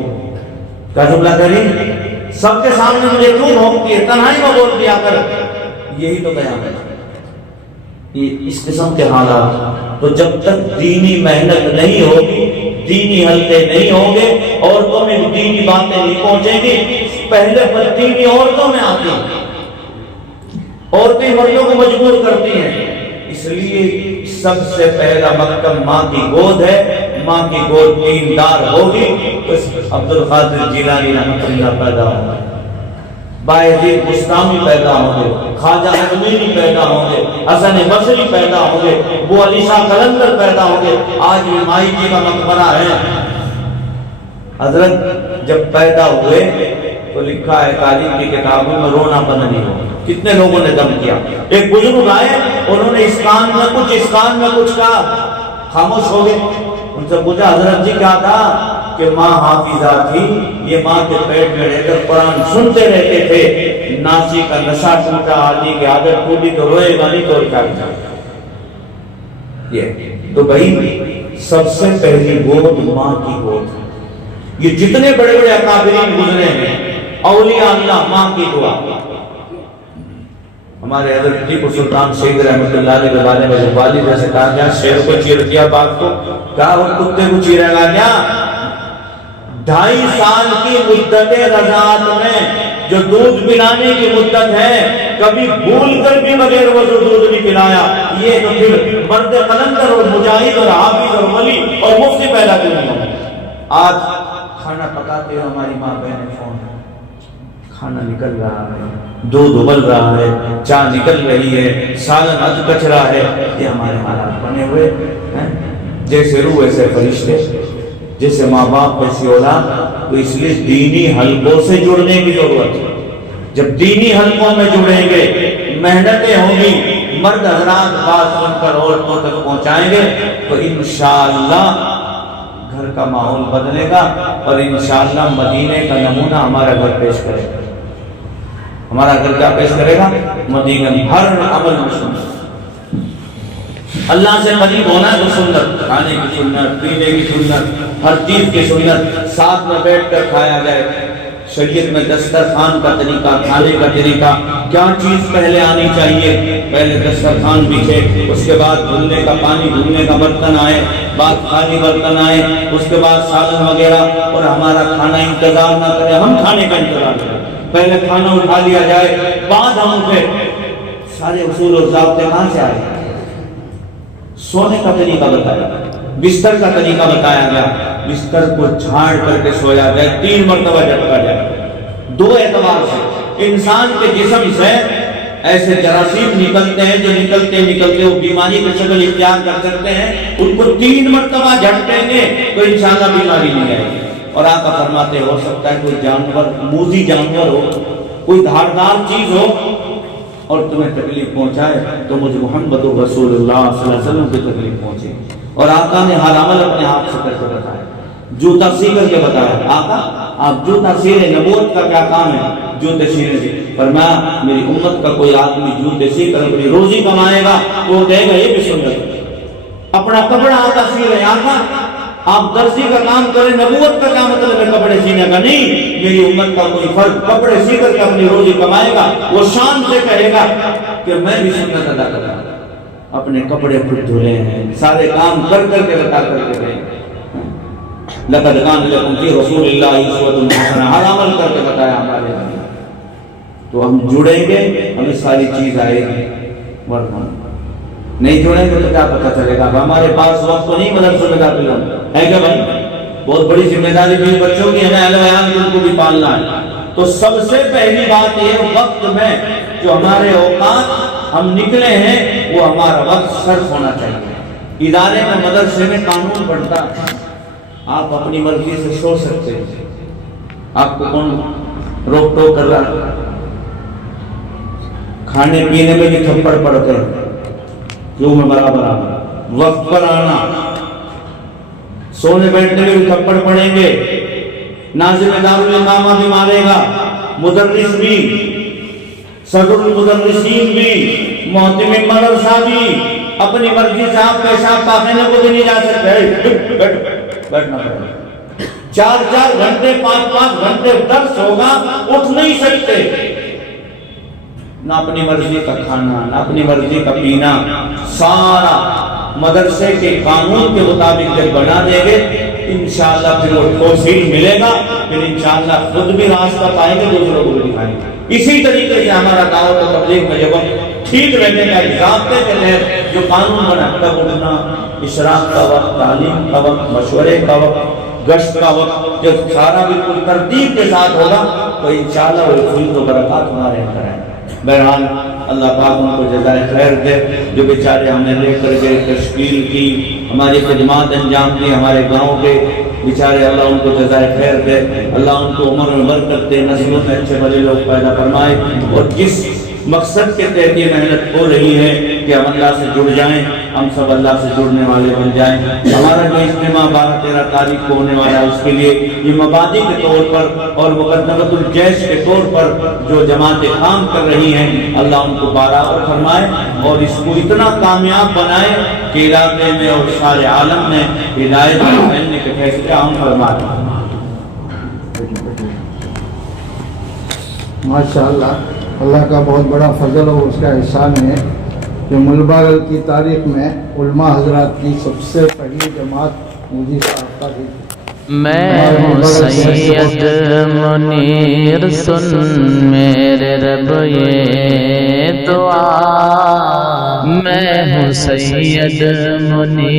کیا جملہ کہہ رہی؟ سب کے سامنے مجھے کیوں بھونکتی ہے؟ تنہائی میں بول دیا کر۔ یہی تو قیامت ہے، اس قسم کے حالات۔ تو جب تک دینی محنت نہیں ہوگی، دینی حلقے نہیں ہوں گے، عورتوں میں دینی باتیں نہیں پہنچیں گی۔ پہلے بددینی عورتوں میں آتی ہیں، عورتیں مردوں کو مجبور کرتی ہیں، اس لیے سب سے پہلا مکتب ماں کی گود ہے۔ ماں کی گود دیندار ہوگی تو عبد القادر جیلانی رحمۃ اللہ پیدا ہوگا، بایزید بستامی پیدا ہوں گے، خواجہ اجمیری پیدا ہوں گے، حسن بصری پیدا ہوں گے، ابو علی شاہ قلندر پیدا ہوں گے۔ آج بھی مائی جی کا مقبرہ ہے۔ حضرت جب پیدا ہوئے تو لکھا ہے تعلیم کی کتابوں میں رونا بند نہیں ہو، کتنے لوگوں نے دم کیا۔ ایک بزرگ آئے، انہوں نے اس کان میں کچھ کہا، خاموش ہو گئے۔ ان سے پوچھا حضرت جی کیا تھا؟ کہ ماں حافظہ تھی، یہ ماں کے پیٹ میں رہ کر قرآن سنتے رہتے تھے، ناسی کا نشہ ٹوٹا، عادی کی عادت ٹوٹی تو روئے گا نہیں تو کیا کرے۔ یہ تو بھائی سب سے پہلی گود ماں کی گود۔ یہ جتنے بڑے بڑے اکابرین گزرے ہیں، اولیاء اللہ ماں کی دعا۔ ہمارے حضرت ٹیپو سلطان شہید رحمۃ اللہ علیہ کے بارے میں والد سے کہا کیا شیر کو چیر دیا، باپ کو کہا وہ کتے کو چیرے گا کیا؟ 2.5 سال کی مدت رضاعت میں جو دودھ پلانے کی مدت ہے، کبھی بھول کر بھی بغیر وضو دودھ نہیں پلایا، یہ تو پھر مرد قلندر اور مجاہد اور حافظ اور ولی اور مفتی پیدا کیوں نہیں ہو؟ آج کھانا پکاتے ہو ہماری ماں بہنیں فون، کھانا نکل رہا ہے، دودھ ابل رہا ہے، چائے نکل رہی ہے، سالن اد کچ رہا ہے، یہ ہمارے حالات بنے ہوئے ہیں۔ جیسے روح ایسے فرشتے، جیسے ماں باپ ویسی اولاد۔ تو اس لیے دینی حلقوں سے جڑنے کی ضرورت ہے۔ جب دینی حلقوں میں جڑیں گے، محنتیں ہوں گی، مرد حضرات بات سن کر عورتوں تک پہنچائیں گے، تو انشاءاللہ گھر کا ماحول بدلے گا، اور انشاءاللہ مدینے کا نمونہ ہمارا گھر پیش کرے گا۔ ہمارا گھر کیا پیش کرے گا؟ مدینہ۔ ہر عمل میں سنت، اللہ سے قریب ہونا ہے تو سنت، کھانے کی سنت، پینے کی سنت، ہر چیز کی سنت، ساتھ میں بیٹھ کر کھایا جائے۔ شریعت میں دسترخوان کا طریقہ، کھانے کا طریقہ، کیا چیز پہلے آنی چاہیے؟ پہلے دسترخوان بچھے، اس کے بعد دھلنے کا پانی، دھلنے کا برتن آئے، بعد خالی برتن آئے، اس کے بعد سالن وغیرہ، اور ہمارا کھانا انتظار نہ کرے، ہم کھانے کا انتظار کریں۔ پہلے کھانا اٹھا لیا جائے، بعد ہم پھر سارے اصول اور ضابطے کہاں سے آئے؟ سونے کا طریقہ بتایا، بستر کا طریقہ بتایا گیا، بستر کو جھاڑ کر کے سویا جائے، 3 مرتبہ جھٹکا جائے۔ 2 اعتبار سے انسان کے جسم سے ایسے جراثیم نکلتے ہیں جو نکلتے نکلتے وہ بیماری کی شکل اختیار کر سکتے ہیں، ان کو 3 مرتبہ جھٹکیں گے تو انشاءاللہ بیماری نہیں آئے گی۔ اور آقا فرماتے ہو سکتا ہے کوئی جانور، موذی جانور ہو، کوئی دھاردار چیز ہو اور تمہیں تکلیف پہنچائے تو مجھے محمد رسول اللہ صلی اللہ علیہ وسلم کی تکلیف پہنچے۔ اور آقا نے ہر عمل اپنے ہاتھ سے کر کے بتایا، جوتا سی کر کے بتایا۔ آقا آپ جوتا سیرے، نبوت کا کیا کام ہے؟ جوتے سینے سے۔ فرمایا میری امت کا کوئی آدمی جوتے سی کر اپنی روزی کمائے گا وہ کہے گا یہ بھی سنت۔ اپنا کپڑا آقا سیرے، آقا آپ درزی کا کام کریں، نبوت کا کیا مطلب ہے کپڑے سینے کا؟ نہیں، میری امت کا کوئی فرد کپڑے سی کر کے اپنی روزی کمائے گا، وہ شان سے کہے گا کہ میں بھی سنت ادا کرتا ہوں، اپنے کپڑے خود دھلے ہیں، سارے کام کر کر کے بتا کر کے گئے۔ لقد کان لکم فی رسول اللہ اسوۃ حسنہ، ہر عمل کر کے بتایا ہمارے لیے۔ تو ہم جڑیں گے، ہمیں ساری چیز آئے گی، ورنہ نہیں جڑیں گے تو کیا پتہ چلے گا؟ ہمارے پاس وقت تو نہیں مدرسے میں داخل ہونا ہے کیا بھائی؟ بہت بڑی ذمہ داری بھی بچوں کی ہے نا، اہل بیان کی، ان کو بھی پالنا ہے۔ تو سب سے پہلی بات یہ وقت میں جو ہمارے اوقات ہم نکلے ہیں وہ ہمارا وقت صرف ہونا چاہیے۔ ادارے میں، مدرسے میں قانون بنتا ہے، آپ اپنی مرضی سے سو سکتے ہیں، آپ کو کون روک ٹوک کر رہا ہے؟ کھانے پینے میں بھی تھپڑ پڑتے ہیں، کیوں میں برابر آنا، وقت پر آنا، سونے بیٹھنے میں بھی تھپڑ پڑیں گے، ناظم دارالامامہ بھی مارے گا، مدرس بھی، صدر المدرسین بھی، محتم مدرسہ بھی، اپنی مرضی سے آپ پیشاب پاخانے کو بھی نہیں جا سکتے، بیٹھنا پڑے گا۔ 4 گھنٹے 5 گھنٹے درس ہوگا، اٹھ نہیں سکتے، نہ اپنی مرضی کا کھانا، نہ اپنی مرضی کا پینا، سارا مدرسے کے قانون کے مطابق جب بنا دیں گے انشاءاللہ پھر وہ توفیق ملے گا، پھر انشاءاللہ خود بھی راستہ پائیں گے، دوسروں کو بھی دکھائیں گے۔ اسی طریقے سے ہمارا دعوت و تبلیغ میں جب ٹھیک رہنے کا ضابطے کے تحت جو قانون بنا، تب اٹھنا، اشراق کا وقت، تعلیم کا وقت، مشورے کا وقت، گشت کا وقت، جب سارا بالکل ترتیب کے ساتھ ہوگا تو انشاءاللہ وہ فضل و برکات ہمارے اندر آئیں گے۔ بہرحال اللہ پاک ان کو جزائے خیر دے، جو بیچارے ہمیں لے کر گئے، تشکیل کی، ہماری خدمات انجام دی، ہمارے گاؤں کے بیچارے، اللہ ان کو جزائے خیر دے، اللہ ان کو عمر میں برکت دے، نسلوں میں اچھے بھلے لوگ پیدا فرمائے، اور جس مقصد کے تحت یہ محنت ہو رہی ہے کہ ہم اللہ سے جڑ جائیں، ہم سب اللہ سے جڑنے والے بن جائیں۔ ہمارا جو اجتماع 12-13 تاریخ کو ہونے والا ہے، اس کے لیے یہ مبادی کے طور پر اور مقدمۃ الجیش کے طور پر جو جماعتیں کام کر رہی ہیں، اللہ ان کو برابر فرمائے اور اس کو اتنا کامیاب بنائے کہ علاقے میں اور سارے عالم میں ہدایت پھیلنے کے فیصلے عام فرمائے۔ ماشاءاللہ، اللہ کا بہت بڑا فضل اور اس کا احسان ہے کہ ملباگل کی تاریخ میں علماء حضرات کی سب سے پہلی جماعت مودی صاحب کا تھی۔ میں ہوں سید منیر، سن میرے رب یہ دعا، میں ہوں سید منیر۔